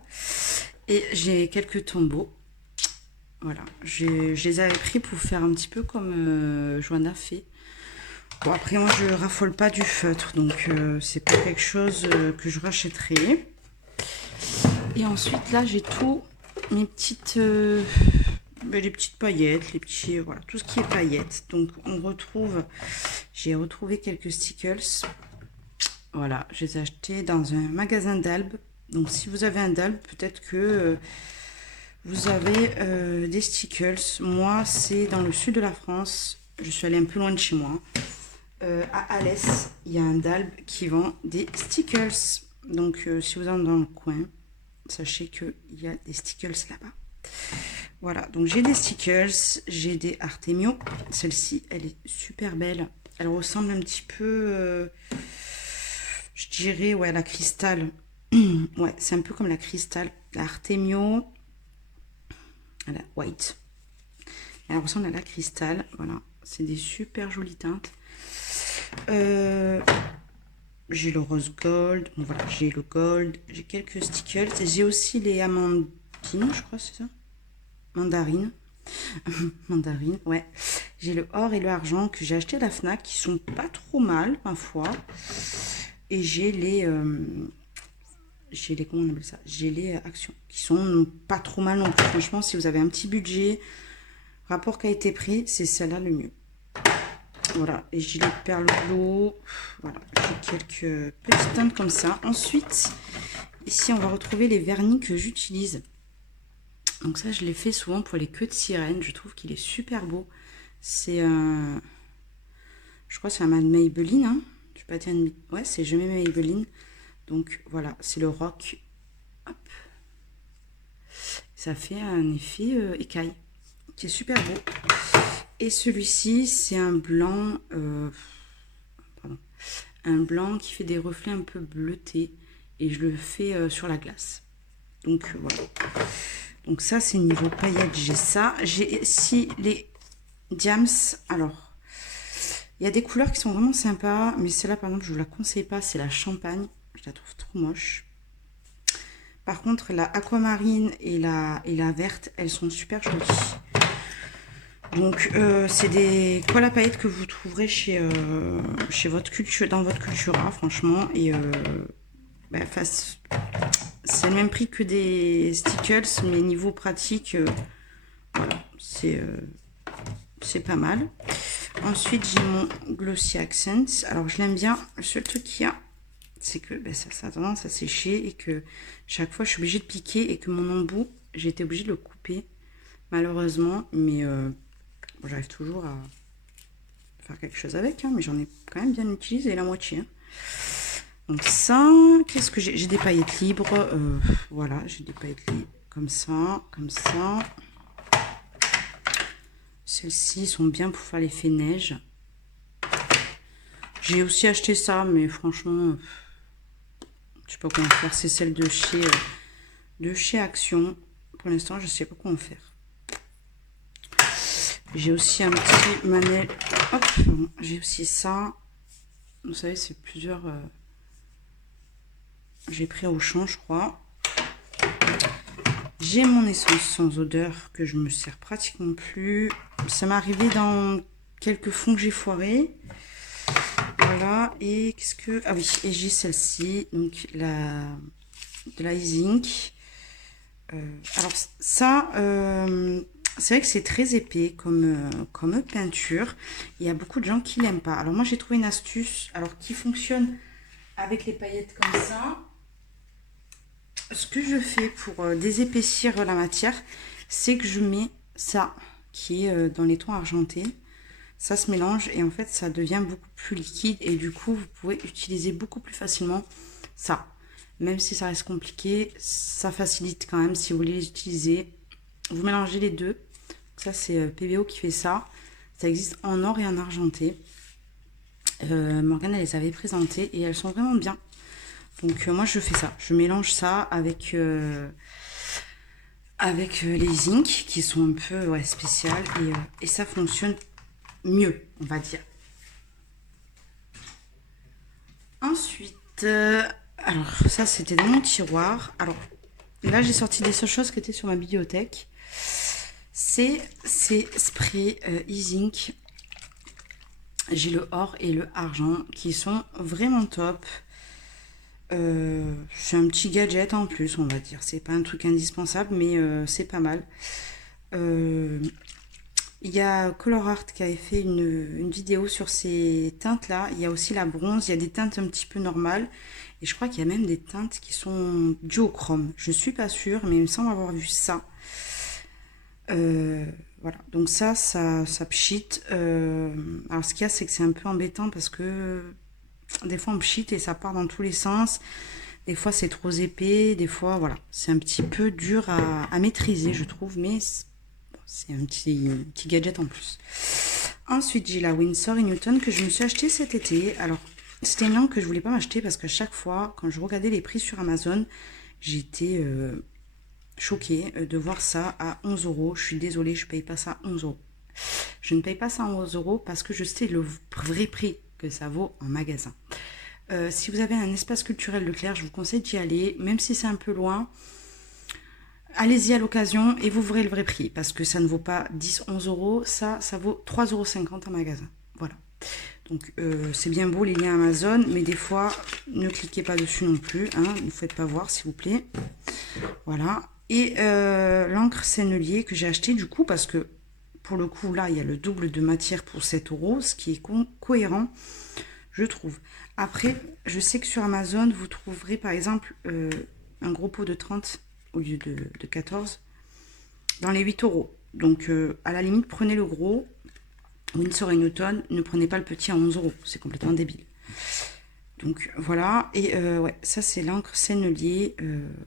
Et j'ai quelques tombeaux. Voilà. Je les avais pris pour faire un petit peu comme Joanna fait. Bon, après, moi, je raffole pas du feutre. Donc, c'est pas quelque chose que je rachèterai. Et ensuite, là, j'ai tout mes petites... les petites paillettes, les petits... Voilà, tout ce qui est paillettes. Donc, j'ai retrouvé quelques stickers. Voilà, je les ai achetés dans un magasin d'Albe. Donc, si vous avez un d'Albe, peut-être que vous avez des stickers. Moi, c'est dans le sud de la France. Je suis allée un peu loin de chez moi. À Alès, il y a un d'Albe qui vend des stickers. Donc, si vous êtes dans le coin, sachez qu'il y a des stickers là-bas. Voilà, donc j'ai des stickers, j'ai des Artemio. Celle-ci, elle est super belle. Elle ressemble un petit peu, je dirais, ouais, à la cristal. Ouais, c'est un peu comme la cristal. La Artemio, à la white. Elle ressemble à la cristal. Voilà, c'est des super jolies teintes. J'ai le rose gold. Bon, voilà, j'ai le gold. J'ai quelques stickers. J'ai aussi les amandines, je crois, c'est ça. Mandarine. Mandarine, ouais. J'ai le or et le argent que j'ai acheté à la Fnac qui sont pas trop mal, ma foi. Et j'ai les comment on appelle ça? J'ai les actions qui sont pas trop mal non plus. Franchement, si vous avez un petit budget, rapport qualité-prix, c'est celle-là le mieux. Voilà, et j'ai les perles bleues. Voilà, j'ai quelques petites teintes comme ça. Ensuite, ici, on va retrouver les vernis que j'utilise. Donc ça, je l'ai fait souvent pour les queues de sirène. Je trouve qu'il est super beau. C'est un... Je crois que c'est un Maybelline. Hein. Je sais pas dire une... Ouais, c'est Je mets Maybelline. Donc voilà, c'est le rock. Hop. Ça fait un effet écaille qui est super beau. Et celui-ci, c'est un blanc... Pardon, un blanc qui fait des reflets un peu bleutés. Et je le fais sur la glace. Donc voilà. Donc ça, c'est niveau paillettes, j'ai ça. J'ai ici les Diams. Alors, il y a des couleurs qui sont vraiment sympas. Mais celle-là, par exemple, je ne vous la conseille pas. C'est la champagne. Je la trouve trop moche. Par contre, la aquamarine et la verte, elles sont super jolies. Donc, c'est des cols à paillettes que vous trouverez chez votre culture, dans votre Cultura, franchement. Et bah, c'est le même prix que des stickers, mais niveau pratique, voilà, c'est pas mal. Ensuite, j'ai mon Glossy Accents. Alors, je l'aime bien. Le seul truc qu'il y a, c'est que ben, ça a tendance à sécher et que chaque fois, je suis obligée de piquer et que mon embout, j'ai été obligée de le couper, malheureusement. Mais bon, j'arrive toujours à faire quelque chose avec, hein, mais j'en ai quand même bien utilisé la moitié. Hein. Donc ça, qu'est-ce que j'ai? J'ai des paillettes libres. Voilà, j'ai des paillettes libres comme ça, comme ça. Celles-ci sont bien pour faire l'effet neige. J'ai aussi acheté ça, mais franchement, je sais pas comment faire. C'est celle de chez Action. Pour l'instant, je sais pas comment faire. J'ai aussi un petit manel. Hop, j'ai aussi ça. Vous savez, c'est plusieurs. J'ai pris au champ, je crois. J'ai mon essence sans odeur que je me sers pratiquement plus. Ça m'est arrivé dans quelques fonds que j'ai foirés. Voilà. Et qu'est-ce que... Ah oui, et j'ai celle-ci. Donc, de la Zinc. Alors, ça... c'est vrai que c'est très épais comme peinture. Il y a beaucoup de gens qui l'aiment pas. Alors, moi, j'ai trouvé une astuce qui fonctionne avec les paillettes comme ça. Ce que je fais pour désépaissir la matière, c'est que je mets ça qui est dans les tons argentés. Ça se mélange et en fait, ça devient beaucoup plus liquide et du coup, vous pouvez utiliser beaucoup plus facilement ça. Même si ça reste compliqué, ça facilite quand même si vous voulez les utiliser. Vous mélangez les deux. Ça, c'est PBO qui fait ça. Ça existe en or et en argenté. Morgane, elle les avait présentées et elles sont vraiment bien. Donc moi je fais ça, je mélange ça avec les zinc qui sont un peu spéciales et ça fonctionne mieux, on va dire. Ensuite, alors ça c'était dans mon tiroir. Alors là j'ai sorti des seules choses qui étaient sur ma bibliothèque. C'est ces sprays e-zinc. J'ai le or et le argent qui sont vraiment top. C'est un petit gadget en plus, on va dire. C'est pas un truc indispensable, mais c'est pas mal. Il y a Color Art qui avait fait une vidéo sur ces teintes-là. Il y a aussi la bronze, il y a des teintes un petit peu normales. Et je crois qu'il y a même des teintes qui sont duochrome. Je suis pas sûre, mais il me semble avoir vu ça. Voilà, donc ça pchit. Alors ce qu'il y a, c'est que c'est un peu embêtant parce que des fois on pchit et ça part dans tous les sens. Des fois c'est trop épais, des fois voilà. C'est un petit peu dur à maîtriser, je trouve, mais c'est un petit gadget en plus. Ensuite j'ai la Winsor & Newton que je me suis acheté cet été. Alors c'était une langue que je voulais pas m'acheter parce que chaque fois quand je regardais les prix sur Amazon, j'étais choquée de voir ça à 11 euros. Je suis désolée, je paye pas ça à 11 euros. Je ne paye pas ça à 11 euros parce que je sais le vrai prix que ça vaut en magasin. Si vous avez un espace culturel Leclerc, je vous conseille d'y aller, même si c'est un peu loin. Allez-y à l'occasion et vous verrez le vrai prix parce que ça ne vaut pas 10-11 euros, ça vaut 3,50 € en magasin. Voilà. Donc c'est bien beau les liens Amazon, mais des fois ne cliquez pas dessus non plus, hein, ne faites pas voir s'il vous plaît. Voilà. Et l'encre Sennelier que j'ai acheté du coup parce que pour le coup là il y a le double de matière pour 7 euros, ce qui est cohérent je trouve. Après je sais que sur Amazon vous trouverez par exemple un gros pot de 30 au lieu de 14 dans les 8 euros. Donc à la limite prenez le gros. Winsor & Newton, ne prenez pas le petit à 11 euros, c'est complètement débile. Donc voilà, et ouais, ça c'est l'encre Sennelier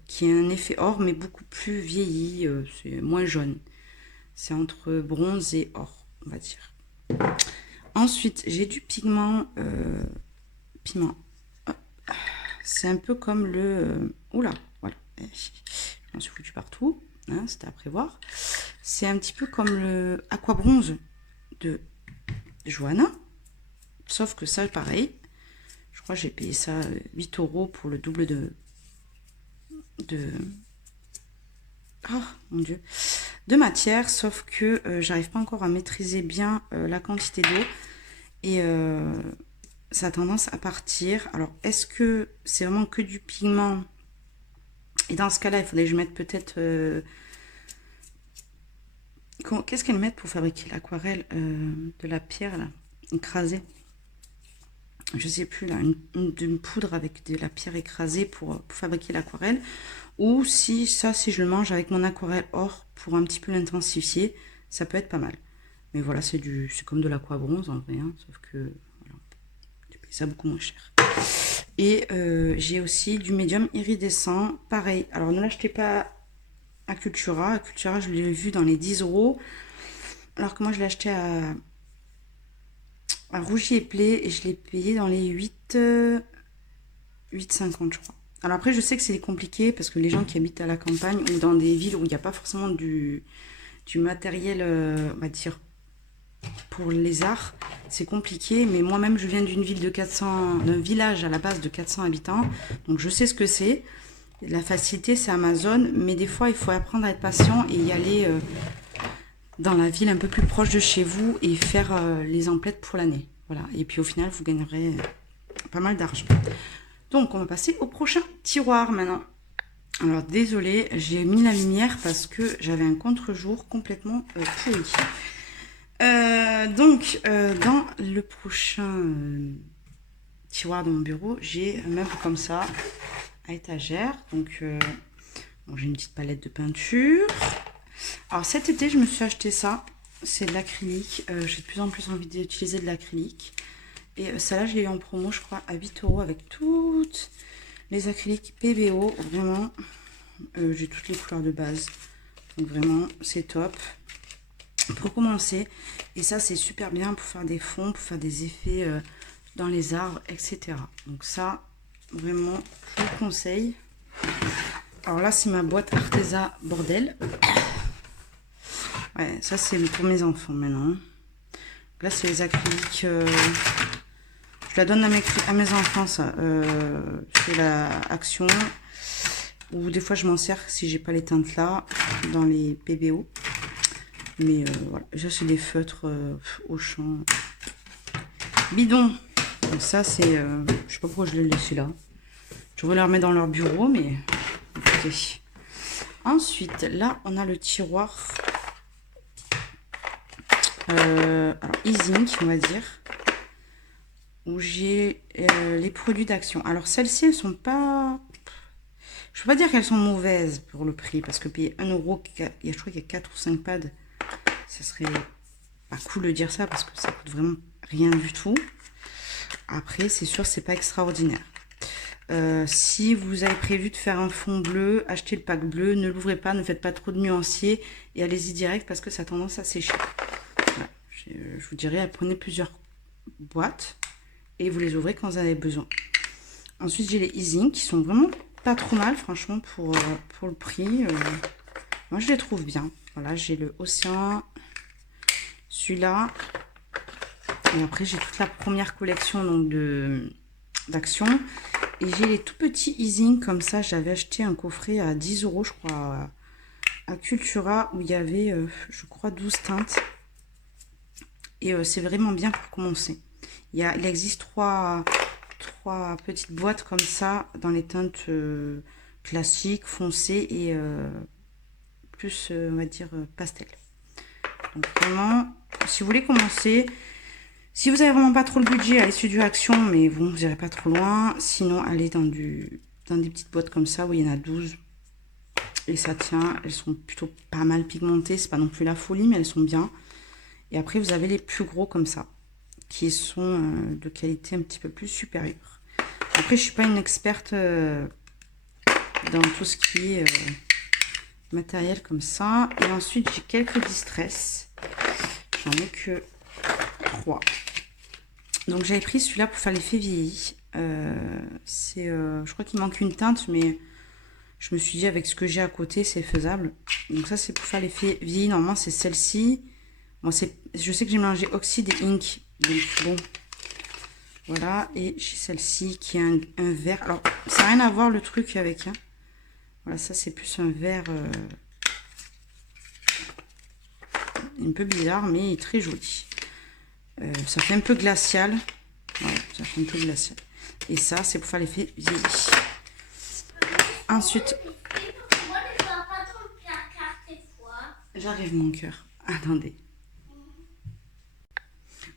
qui a un effet or mais beaucoup plus vieilli, c'est moins jaune. C'est entre bronze et or, on va dire. Ensuite, j'ai du pigment piment. C'est un peu comme le... Oula, voilà. Je m'en suis foutu partout. Hein, c'était à prévoir. C'est un petit peu comme le Aqua Bronze de Johanna. Sauf que ça, pareil. Je crois que j'ai payé ça 8 € pour le double de... Oh mon Dieu. De matière. Sauf que j'arrive pas encore à maîtriser bien la quantité d'eau. Et... ça a tendance à partir. Alors, est-ce que c'est vraiment que du pigment? Et dans ce cas-là, il faudrait que je mette peut-être... Qu'est-ce qu'elles mettent pour fabriquer l'aquarelle? De la pierre, là, écrasée. Je sais plus, là, une poudre avec de la pierre écrasée pour fabriquer l'aquarelle. Ou si je le mange avec mon aquarelle or pour un petit peu l'intensifier, ça peut être pas mal. Mais voilà, c'est comme de l'aqua bronze en vrai, hein, sauf que... ça beaucoup moins cher. Et j'ai aussi du médium iridescent. Pareil, alors ne l'achetez pas à Cultura. À Cultura, je l'ai vu dans les 10 €. Alors que moi, je l'ai acheté à Rougy et Play et je l'ai payé dans les 8,50 je crois. Alors après, je sais que c'est compliqué parce que les gens qui habitent à la campagne ou dans des villes où il n'y a pas forcément du matériel, on va dire, pour les arts, c'est compliqué, mais moi-même je viens d'une ville de 400, d'un village à la base de 400 habitants, donc je sais ce que c'est. La facilité, c'est Amazon, mais des fois il faut apprendre à être patient et y aller dans la ville un peu plus proche de chez vous et faire les emplettes pour l'année. Voilà, et puis au final vous gagnerez pas mal d'argent. Donc on va passer au prochain tiroir maintenant. Alors désolé, j'ai mis la lumière parce que j'avais un contre-jour complètement pourri. Dans le prochain tiroir de mon bureau, j'ai un meuble comme ça, à étagère. Donc, bon, j'ai une petite palette de peinture. Alors, cet été, je me suis acheté ça. C'est de l'acrylique. J'ai de plus en plus envie d'utiliser de l'acrylique. Et ça, là, je l'ai eu en promo, je crois, à 8 € avec toutes les acryliques PBO. Vraiment, j'ai toutes les couleurs de base. Donc, vraiment, c'est top. Pour commencer, et ça c'est super bien pour faire des fonds, pour faire des effets dans les arbres, etc. Donc ça, vraiment, je vous le conseille. Alors là, c'est ma boîte Arteza Bordel. Ouais, ça c'est pour mes enfants maintenant. Donc là, c'est les acryliques. Je la donne à mes enfants, ça. C'est la Action. Ou des fois, je m'en sers si j'ai pas les teintes là, dans les PBO. Mais voilà, ça c'est des feutres au champ. Bidon. Donc ça c'est, je sais pas pourquoi je l'ai laissé là. Je voulais les remettre dans leur bureau, mais écoutez. Ensuite, là on a le tiroir. Alors Easing, on va dire. Où j'ai les produits d'Action. Alors celles-ci, elles sont pas... Je peux pas dire qu'elles sont mauvaises pour le prix. Parce que payer 1 €, je crois qu'il y a 4 ou 5 pads. Ça serait pas cool de dire ça parce que ça coûte vraiment rien du tout. Après, c'est sûr, c'est pas extraordinaire. Si vous avez prévu de faire un fond bleu, achetez le pack bleu, ne l'ouvrez pas, ne faites pas trop de nuanciers et allez-y direct parce que ça a tendance à sécher. Voilà. Je vous dirais, prenez plusieurs boîtes et vous les ouvrez quand vous avez besoin. Ensuite, j'ai les Easing qui sont vraiment pas trop mal, franchement, pour le prix. Moi, je les trouve bien. Voilà, j'ai le Océan, celui-là. Et après, j'ai toute la première collection donc d'Action. Et j'ai les tout petits Easing comme ça. J'avais acheté un coffret à 10 €, je crois, à Cultura, où il y avait, je crois, 12 teintes. Et c'est vraiment bien pour commencer. Il existe trois petites boîtes comme ça, dans les teintes classiques, foncées et plus, on va dire, pastel. Donc vraiment, si vous voulez commencer, si vous avez vraiment pas trop le budget, allez sur du Action, mais bon, vous n'irez pas trop loin. Sinon, allez dans des petites boîtes comme ça, où il y en a 12. Et ça tient, elles sont plutôt pas mal pigmentées, c'est pas non plus la folie, mais elles sont bien. Et après, vous avez les plus gros comme ça, qui sont de qualité un petit peu plus supérieure. Après, je suis pas une experte dans tout ce qui est matériel comme ça. Et ensuite, j'ai quelques Distress. J'en ai que 3. Donc, j'avais pris celui-là pour faire l'effet vieilli. Je crois qu'il manque une teinte, mais je me suis dit avec ce que j'ai à côté, c'est faisable. Donc ça, c'est pour faire l'effet vieilli. Normalement, c'est celle-ci. Moi, je sais que j'ai mélangé Oxide et Ink. Donc bon, voilà. Et j'ai celle-ci qui est un vert. Alors, ça n'a rien à voir le truc avec. Hein. Voilà, ça, c'est plus un vert un peu bizarre, mais très joli. Ça fait un peu glacial. Ouais, ça fait un peu glacial. Et ça, c'est pour faire l'effet vieilli. Ensuite, j'arrive mon cœur. Attendez.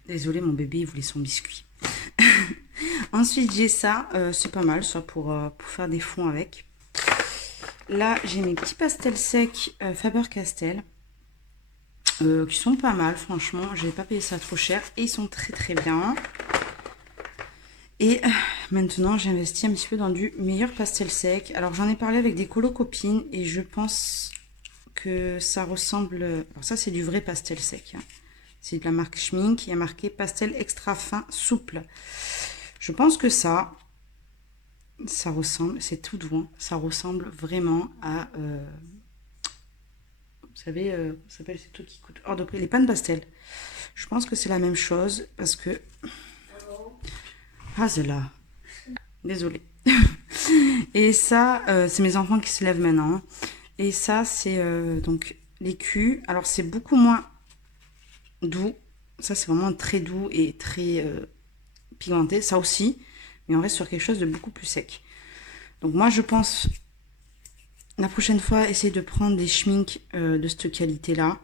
Désolée, mon bébé, il voulait son biscuit. Ensuite, j'ai ça. C'est pas mal, ça, pour faire des fonds avec. Là, j'ai mes petits pastels secs Faber-Castell. Qui sont pas mal, franchement. Je n'ai pas payé ça trop cher. Et ils sont très, très bien. Et maintenant, j'ai investi un petit peu dans du meilleur pastel sec. Alors, j'en ai parlé avec des colo-copines. Et je pense que ça ressemble... Alors, ça, c'est du vrai pastel sec. Hein. C'est de la marque Schmink. Il y a marqué pastel extra fin souple. Je pense que ça ressemble... C'est tout doux. Hein, ça ressemble vraiment à... vous savez, ça s'appelle ces trucs qui coûtent hors de prix. Les pâtes pastel. Je pense que c'est la même chose. Parce que... Ah, c'est là. Désolée. Et ça, c'est mes enfants qui se lèvent maintenant. Et ça, c'est donc l'écu. Alors, c'est beaucoup moins doux. Ça, c'est vraiment très doux et très pigmenté. Ça aussi. Mais on reste sur quelque chose de beaucoup plus sec. Donc, moi, je pense, la prochaine fois, essayer de prendre des schminks de cette qualité-là.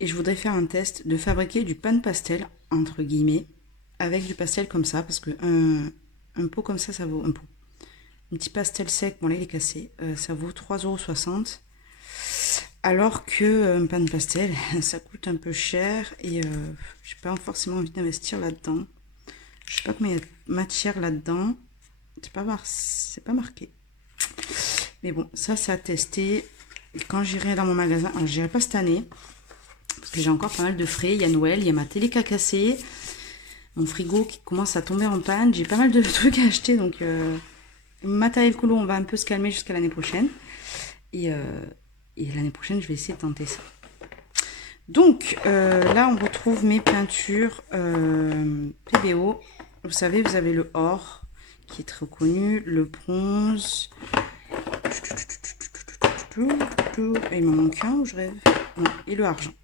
Et je voudrais faire un test de fabriquer du pan pastel, entre guillemets, avec du pastel comme ça. Parce que un pot comme ça vaut un pot. Un petit pastel sec, bon là il est cassé, ça vaut 3,60 €. Alors que un pan de pastel, ça coûte un peu cher et j'ai pas forcément envie d'investir là-dedans. Je sais pas combien il y a de matière là-dedans. C'est pas marqué. Mais bon, ça c'est à tester. Quand j'irai dans mon magasin, alors j'irai pas cette année, parce que j'ai encore pas mal de frais. Il y a Noël, il y a ma télé qui a cassé, mon frigo qui commence à tomber en panne. J'ai pas mal de trucs à acheter, donc... matériel colo, on va un peu se calmer jusqu'à l'année prochaine. Et l'année prochaine, je vais essayer de tenter ça. Donc, là, on retrouve mes peintures PBO. Vous savez, vous avez le or, qui est très connu, le bronze. Et il m'en manque un, ou je rêve. Non, et le argent.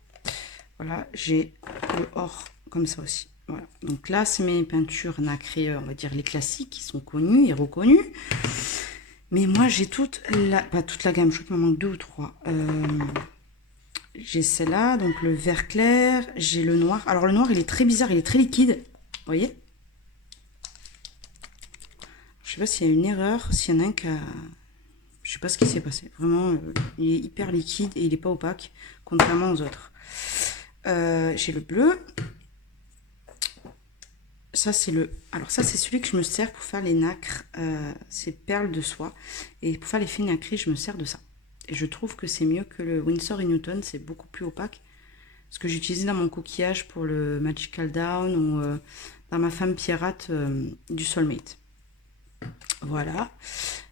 Voilà, j'ai le or comme ça aussi. Voilà. Donc là, c'est mes peintures nacrées, on va dire les classiques, qui sont connues et reconnues. Mais moi, j'ai pas toute la gamme, je crois qu'il m'en manque 2 ou 3. J'ai celle-là, donc le vert clair, j'ai le noir. Alors le noir, il est très bizarre, il est très liquide. Vous voyez? Je sais pas s'il y a une erreur, s'il y en a un qui a... Je sais pas ce qui s'est passé. Vraiment, il est hyper liquide et il n'est pas opaque, contrairement aux autres. J'ai le bleu. Ça, c'est Alors ça, c'est celui que je me sers pour faire les nacres. C'est perles de soie. Et pour faire les fines nacrées, je me sers de ça. Et je trouve que c'est mieux que le Winsor & Newton. C'est beaucoup plus opaque. Ce que j'utilisais dans mon coquillage pour le Magical Down ou dans ma femme pirate du Soulmate. Voilà.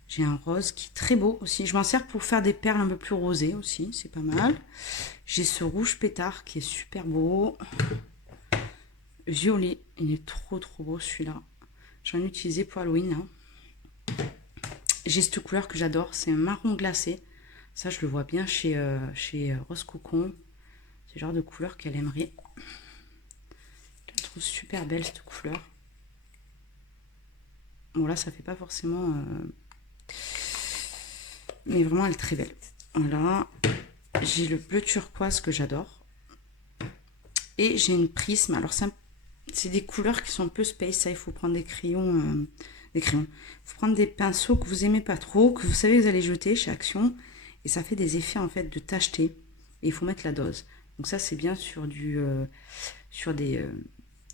J'ai un rose qui est très beau aussi. Je m'en sers pour faire des perles un peu plus rosées aussi. C'est pas mal. J'ai ce rouge pétard qui est super beau. Violet. Il est trop beau celui-là. J'en ai utilisé pour Halloween. Hein. J'ai cette couleur que j'adore. C'est un marron glacé. Ça, je le vois bien chez Rose Cocon. C'est le genre de couleur qu'elle aimerait. Je la trouve super belle cette couleur. Bon là, ça fait pas forcément... Mais vraiment, elle est très belle. Voilà. J'ai le bleu turquoise que j'adore. Et j'ai une prisme. Alors, c'est des couleurs qui sont un peu space. Ça, il faut prendre des crayons. Il faut prendre des pinceaux que vous aimez pas trop, que vous savez que vous allez jeter chez Action. Et ça fait des effets, en fait, de tacheté. Et il faut mettre la dose. Donc ça, c'est bien sur des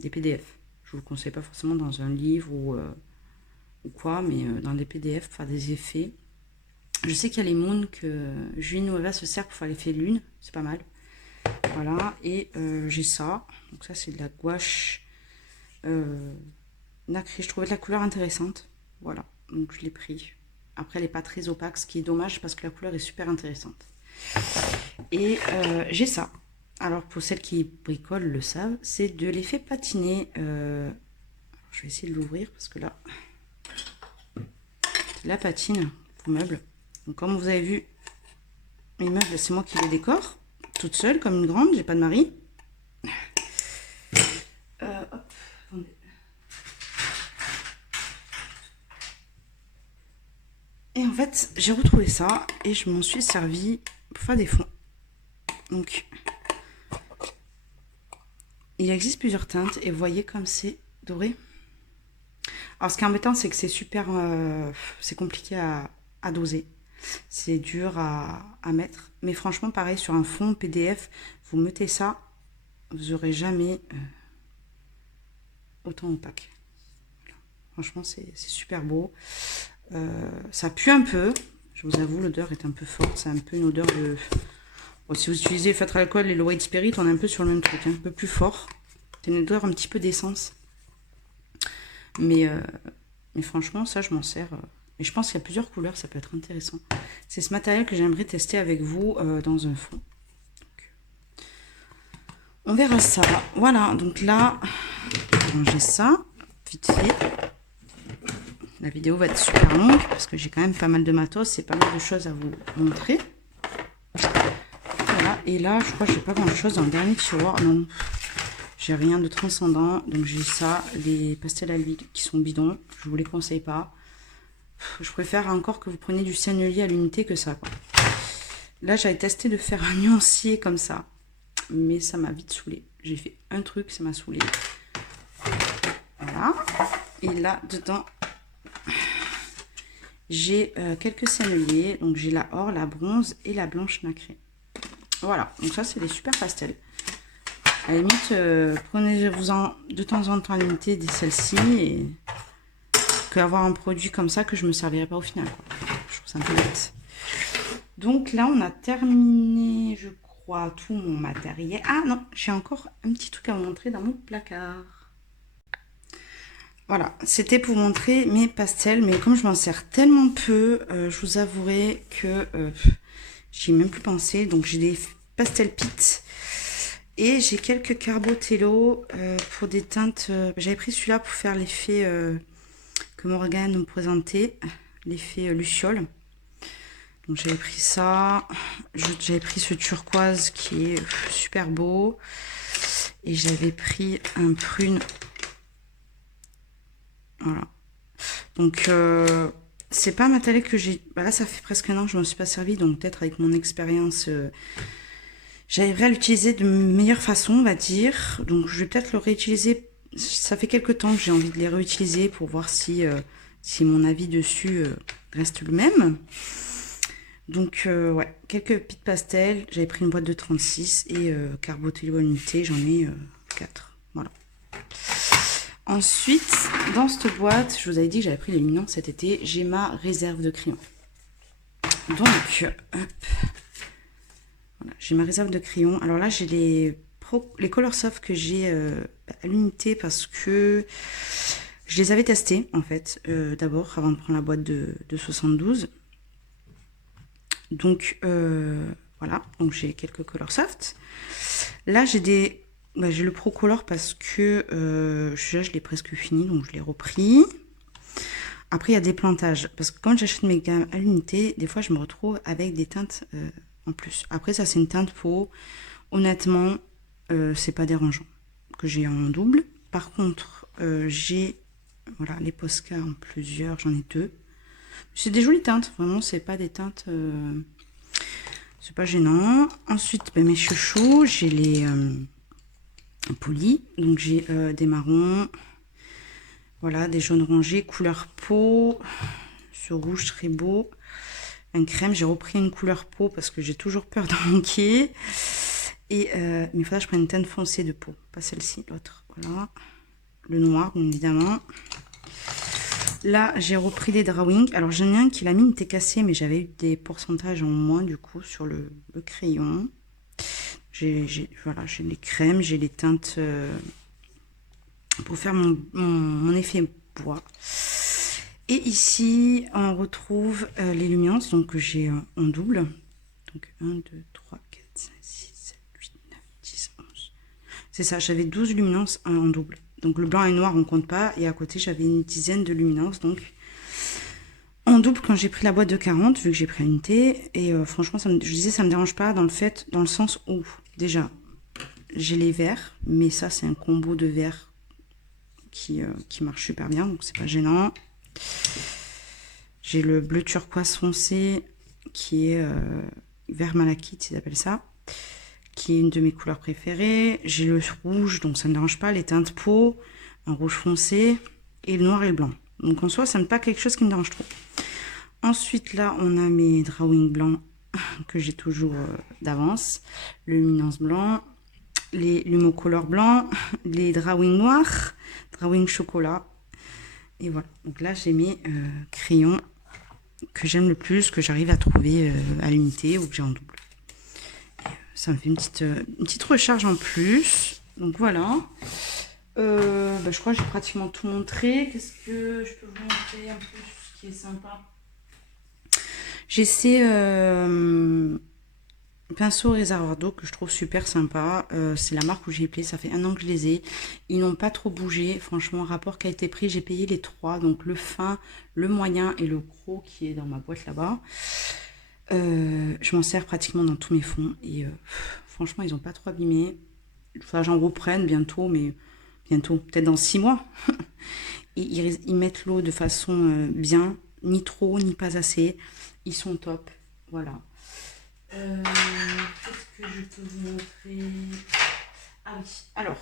PDF. Je vous le conseille pas forcément dans un livre ou quoi, mais dans des PDF, pour faire des effets. Je sais qu'il y a les moons que Julie Nueva se sert pour faire l'effet lune. C'est pas mal. Voilà. Et j'ai ça. Donc ça, c'est de la gouache nacré. Je trouvais la couleur intéressante. Voilà, donc je l'ai pris. Après, elle n'est pas très opaque, ce qui est dommage parce que la couleur est super intéressante. Et j'ai ça. Alors, pour celles qui bricolent le savent, c'est de l'effet patiné. Je vais essayer de l'ouvrir parce que là, c'est la patine pour meubles. Donc, comme vous avez vu, mes meubles, c'est moi qui les décore. Toute seule, comme une grande, j'ai pas de mari. Hop, attendez. Et en fait, j'ai retrouvé ça et je m'en suis servi pour faire des fonds. Donc, il existe plusieurs teintes et vous voyez comme c'est doré. Alors, ce qui est embêtant, c'est que c'est super, c'est compliqué à doser. C'est dur à mettre. Mais franchement, pareil, sur un fond PDF, vous mettez ça, vous n'aurez jamais autant opaque. Voilà. Franchement, c'est super beau. Ça pue un peu. Je vous avoue, l'odeur est un peu forte. C'est un peu une odeur de... Bon, si vous utilisez Fat Alcohol et le White Spirit, on est un peu sur le même truc, hein, un peu plus fort. C'est une odeur un petit peu d'essence. Mais franchement, ça, je m'en sers. Et je pense qu'il y a plusieurs couleurs, ça peut être intéressant. C'est ce matériel que j'aimerais tester avec vous dans un fond. Donc, on verra ça. Voilà, donc là, je vais ranger ça, vite fait. La vidéo va être super longue parce que j'ai quand même pas mal de matos, c'est pas mal de choses à vous montrer. Voilà, et là, je crois que j'ai pas grand chose dans le dernier tiroir. Non, j'ai rien de transcendant. Donc j'ai ça, les pastels à l'huile qui sont bidons. Je vous les conseille pas. Je préfère encore que vous preniez du sennelier à l'unité que ça, quoi. Là, j'avais testé de faire un nuancier comme ça, mais ça m'a vite saoulé. J'ai fait un truc, ça m'a saoulé. Voilà. Et là, dedans, j'ai quelques senneliers. Donc j'ai la or, la bronze et la blanche nacrée. Voilà. Donc ça, c'est des super pastels. À la limite, prenez-vous-en de temps en temps à l'unité de celle-ci et qu'avoir un produit comme ça que je me servirai pas au final, quoi. Je trouve ça un peu bête. Donc là, on a terminé, je crois, tout mon matériel. Ah non, j'ai encore un petit truc à vous montrer dans mon placard. Voilà, c'était pour montrer mes pastels, mais comme je m'en sers tellement peu, je vous avouerai que j'y ai même plus pensé. Donc j'ai des pastels pit et j'ai quelques Carbotello pour des teintes. J'avais pris celui-là pour faire l'effet que Morgane nous présentait, l'effet Luciole. Donc j'avais pris ça, j'avais pris ce turquoise qui est super beau, et j'avais pris un prune. Voilà. Donc c'est pas un matériel que j'ai... Bah là ça fait presque un an que je ne m'en suis pas servi, donc peut-être avec mon expérience, j'arriverai à l'utiliser de meilleure façon, on va dire. Donc je vais peut-être le réutiliser. Ça fait quelques temps que j'ai envie de les réutiliser pour voir si mon avis dessus reste le même. Donc ouais, quelques petites pastels. J'avais pris une boîte de 36 et Carbotello unité, j'en ai 4. Voilà. Ensuite, dans cette boîte, je vous avais dit que j'avais pris les luminants cet été. J'ai ma réserve de crayons. Donc, hop. Voilà, j'ai ma réserve de crayons. Alors là, j'ai les Coloursoft que j'ai à l'unité parce que je les avais testés en fait d'abord avant de prendre la boîte de 72. Donc voilà, donc j'ai quelques Coloursoft. Là j'ai j'ai le Pro Color parce que je l'ai presque fini, donc je l'ai repris. Après il y a des plantages parce que quand j'achète mes gammes à l'unité, des fois je me retrouve avec des teintes en plus. Après ça c'est une teinte peau, honnêtement c'est pas dérangeant que j'ai en double. Par contre j'ai voilà les Posca en plusieurs, j'en ai 2. C'est des jolies teintes, vraiment, c'est pas des teintes... c'est pas gênant. Ensuite, ben, mes chouchous, j'ai les polis. Donc j'ai des marrons, voilà, des jaunes orangés, couleur peau. Ce rouge très beau. Un crème, j'ai repris une couleur peau parce que j'ai toujours peur d'en manquer. Et, mais il faudra que je prenne une teinte foncée de peau, pas celle-ci, l'autre. Voilà. Le noir, bien évidemment. Là, j'ai repris les drawings. Alors, j'en ai un qui la mine était cassée, mais j'avais eu des pourcentages en moins, du coup, sur le crayon. Voilà, j'ai les crèmes, j'ai les teintes pour faire mon effet bois. Et ici, on retrouve les luminances, donc que j'ai en double. Donc 1, 2, 3, 4, 5, 6, 7, 8, 9, 10, 11. C'est ça, j'avais 12 luminances en double. Donc le blanc et noir, on compte pas. Et à côté, j'avais une dizaine de luminances. Donc en double, quand j'ai pris la boîte de 40, vu que j'ai pris l'unité. Et franchement, je disais, ça me dérange pas dans le sens où, déjà, j'ai les verts. Mais ça, c'est un combo de verts qui marche super bien. Donc c'est pas gênant. J'ai le bleu turquoise foncé qui est vert malachite, ils appellent ça, qui est une de mes couleurs préférées. J'ai le rouge, donc ça ne me dérange pas, les teintes peau, un rouge foncé, et le noir et le blanc. Donc en soi, ça n'est pas quelque chose qui me dérange trop. Ensuite, là, on a mes drawings blancs que j'ai toujours d'avance, le luminance blanc, les Lumocolor blancs, les drawings noirs, drawings chocolat. Et voilà, donc là, j'ai mes crayons que j'aime le plus, que j'arrive à trouver à l'unité ou que j'ai en double. Ça me fait une petite recharge en plus. Donc voilà. Je crois que j'ai pratiquement tout montré. Qu'est-ce que je peux vous montrer un peu ce qui est sympa? J'ai ces pinceaux réservoir d'eau que je trouve super sympa. C'est la marque où j'ai appelé. Ça fait 1 an que je les ai. Ils n'ont pas trop bougé. Franchement, rapport qualité-prix, j'ai payé les 3. Donc le fin, le moyen et le gros qui est dans ma boîte là-bas. Je m'en sers pratiquement dans tous mes fonds. Et franchement, ils n'ont pas trop abîmé. Enfin, j'en reprenne bientôt, mais bientôt, peut-être dans 6 mois. Et ils mettent l'eau de façon bien. Ni trop, ni pas assez. Ils sont top. Voilà. Qu'est-ce que je peux vous montrer? Ah oui, alors,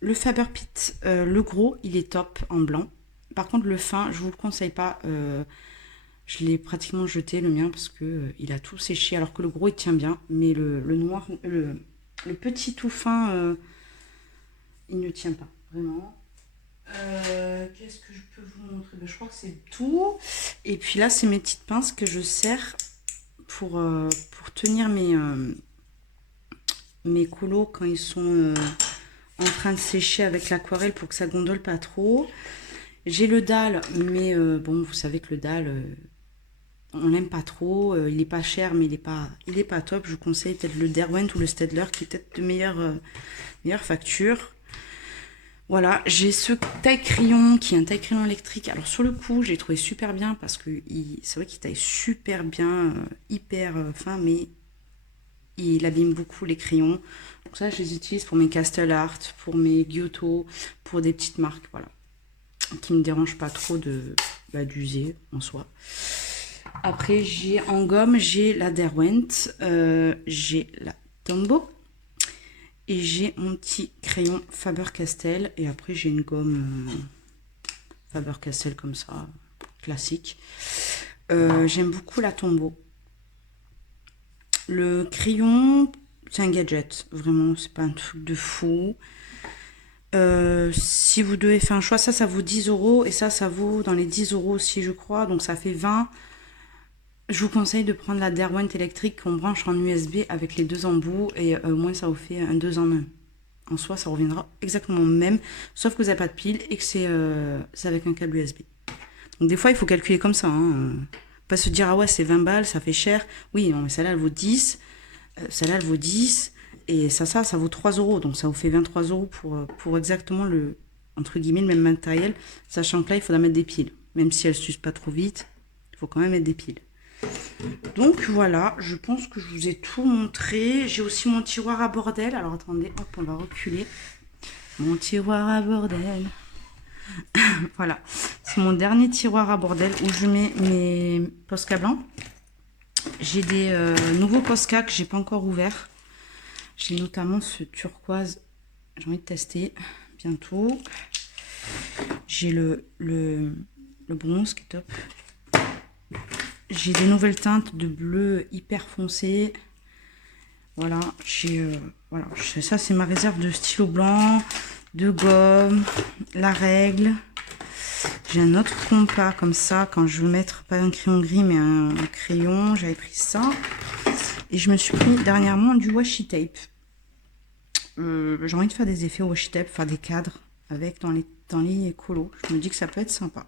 le Faber Pit, le gros, il est top en blanc. Par contre, le fin, je vous le conseille pas. Je l'ai pratiquement jeté, le mien, parce que il a tout séché, alors que le gros, il tient bien. Mais le noir, le petit tout fin, il ne tient pas, vraiment. Qu'est-ce que je peux vous montrer? Je crois que c'est tout. Et puis là, c'est mes petites pinces que je sers pour tenir mes colos quand ils sont en train de sécher avec l'aquarelle pour que ça gondole pas trop. J'ai le dalle, mais bon, vous savez que le dalle, on l'aime pas trop. Il est pas cher, mais il est pas top. Je vous conseille peut-être le Derwent ou le Staedtler qui est peut-être de meilleure facture. Voilà, j'ai ce taille-crayon qui est un taille-crayon électrique. Alors sur le coup, j'ai trouvé super bien parce que c'est vrai qu'il taille super bien, hyper fin, mais il abîme beaucoup les crayons. Donc ça, je les utilise pour mes Castle Art, pour mes Giotto, pour des petites marques, voilà, qui me dérangent pas trop d'user en soi. Après, en gomme, j'ai la Derwent, j'ai la Tombow. Et j'ai mon petit crayon Faber-Castell. Et après, j'ai une gomme Faber-Castell comme ça, classique. J'aime beaucoup la Tombow. Le crayon, c'est un gadget. Vraiment, c'est pas un truc de fou. Si vous devez faire un choix, ça vaut 10 €. Et ça vaut dans les 10 € aussi, je crois. Donc, ça fait 20. Je vous conseille de prendre la Derwent électrique qu'on branche en USB avec les 2 embouts et au moins ça vous fait un 2 en 1. En soi, ça reviendra exactement le même, sauf que vous n'avez pas de pile et que c'est avec un câble USB. Donc des fois, il faut calculer comme ça. Pas se dire, ah ouais, c'est 20 balles, ça fait cher. Oui, non, mais celle-là, elle vaut 10. Celle-là, elle vaut 10. Et ça vaut 3 €. Donc ça vous fait 23 € pour exactement entre guillemets, le même matériel. Sachant que là, il faudra mettre des piles. Même si elles ne s'usent pas trop vite, il faut quand même mettre des piles. Donc voilà, je pense que je vous ai tout montré. J'ai aussi mon tiroir à bordel. Alors attendez, hop, on va reculer. Mon tiroir à bordel. Voilà, c'est mon dernier tiroir à bordel où je mets mes Posca blancs. J'ai des nouveaux Posca que j'ai pas encore ouverts. J'ai notamment ce turquoise, j'ai envie de tester bientôt. J'ai le bronze qui est top. J'ai des nouvelles teintes de bleu hyper foncé. Voilà, voilà, ça c'est ma réserve de stylo blanc, de gomme, la règle. J'ai un autre compas comme ça quand je veux mettre pas un crayon gris mais un crayon. J'avais pris ça et je me suis pris dernièrement du washi tape. J'ai envie de faire des effets au washi tape, faire des cadres avec dans les colos. Je me dis que ça peut être sympa.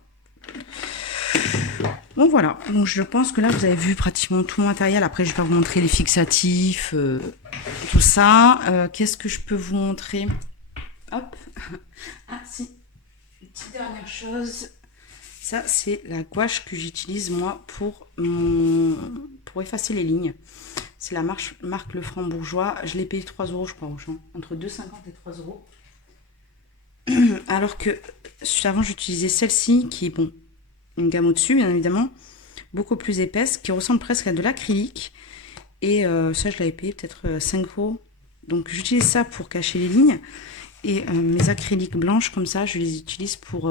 Bon voilà, donc je pense que là vous avez vu pratiquement tout mon matériel. Après je vais pas vous montrer les fixatifs, tout ça. Qu'est-ce que je peux vous montrer? Hop. Ah si, une petite dernière chose. Ça c'est la gouache que j'utilise moi pour effacer les lignes. C'est la marque Le Franc-Bourgeois. Je l'ai payé 3 € je crois au champ. Entre 2,50 et 3 €. Alors que avant j'utilisais celle-ci qui est bon, une gamme au-dessus bien évidemment, beaucoup plus épaisse, qui ressemble presque à de l'acrylique. Et ça je l'avais payé peut-être 5 €. Donc j'utilise ça pour cacher les lignes. Et mes acryliques blanches comme ça, je les utilise pour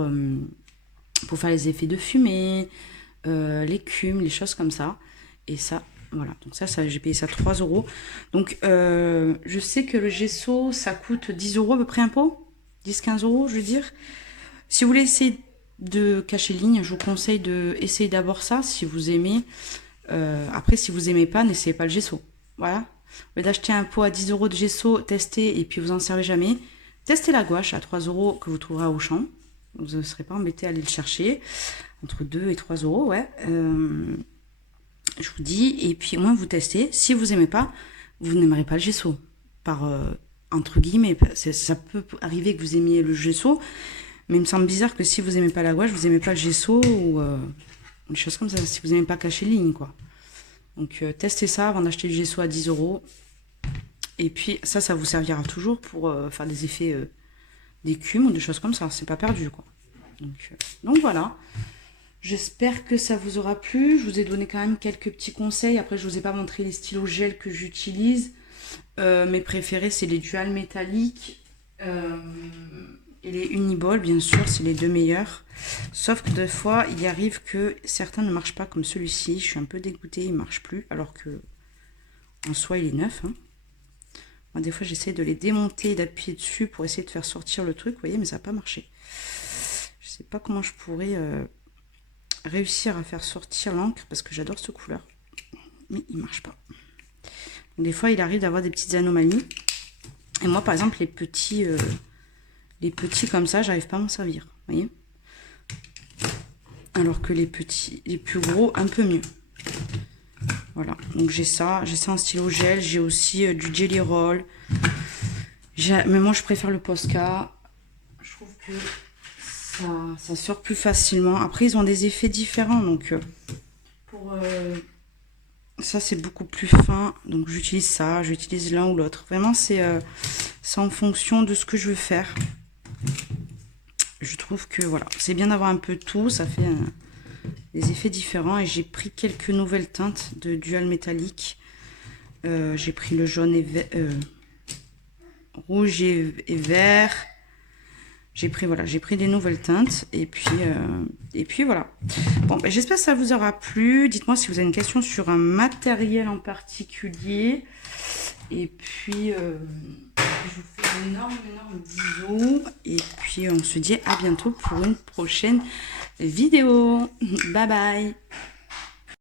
faire les effets de fumée, l'écume, les choses comme ça. Et ça, voilà. Donc ça j'ai payé ça 3 €. Donc je sais que le gesso, ça coûte 10 € à peu près un pot. 10-15 € je veux dire. Si vous voulez essayer de cacher les lignes, je vous conseille d'essayer d'abord ça si vous aimez. Après si vous aimez pas, n'essayez pas le gesso. Voilà. Au lieu d'acheter un pot à 10 € de gesso, testez et puis vous en servez jamais. Testez la gouache à 3 € que vous trouverez à Auchan. Vous ne serez pas embêté à aller le chercher. Entre 2 et 3 €, ouais. Je vous dis, et puis au moins vous testez. Si vous aimez pas, vous n'aimerez pas le gesso. Entre guillemets, ça peut arriver que vous aimiez le gesso, mais il me semble bizarre que si vous aimez pas la gouache, vous aimez pas le gesso ou des choses comme ça. Si vous aimez pas cacher les lignes, quoi. Donc testez ça avant d'acheter le gesso à 10 €. Et puis ça vous servira toujours pour faire des effets d'écume ou des choses comme ça. C'est pas perdu, quoi. Donc voilà. J'espère que ça vous aura plu. Je vous ai donné quand même quelques petits conseils. Après, je vous ai pas montré les stylos gel que j'utilise. Mes préférés, c'est les dual métalliques et les uniball, bien sûr, c'est les deux meilleurs. Sauf que des fois, il arrive que certains ne marchent pas comme celui-ci. Je suis un peu dégoûtée, il ne marche plus, alors que en soi, il est neuf. Hein. Moi, des fois, j'essaie de les démonter et d'appuyer dessus pour essayer de faire sortir le truc, vous voyez, mais ça n'a pas marché. Je sais pas comment je pourrais réussir à faire sortir l'encre, parce que j'adore cette couleur. Mais il ne marche pas. Des fois, il arrive d'avoir des petites anomalies. Et moi, par exemple, les petits comme ça, j'arrive pas à m'en servir. Vous voyez? Alors que les plus gros, un peu mieux. Voilà. Donc, j'ai ça en stylo gel. J'ai aussi du Jelly Roll. Mais moi, je préfère le Posca. Je trouve que ça sort plus facilement. Après, ils ont des effets différents. Donc, ça c'est beaucoup plus fin, donc j'utilise ça, j'utilise l'un ou l'autre. Vraiment c'est en fonction de ce que je veux faire. Je trouve que voilà, c'est bien d'avoir un peu de tout, ça fait des effets différents. Et j'ai pris quelques nouvelles teintes de dual métallique. J'ai pris le jaune et rouge et vert. J'ai pris des nouvelles teintes et puis voilà. Bon, ben, j'espère que ça vous aura plu. Dites-moi si vous avez une question sur un matériel en particulier. Et puis, je vous fais d'énormes bisous. Et puis, on se dit à bientôt pour une prochaine vidéo. Bye bye.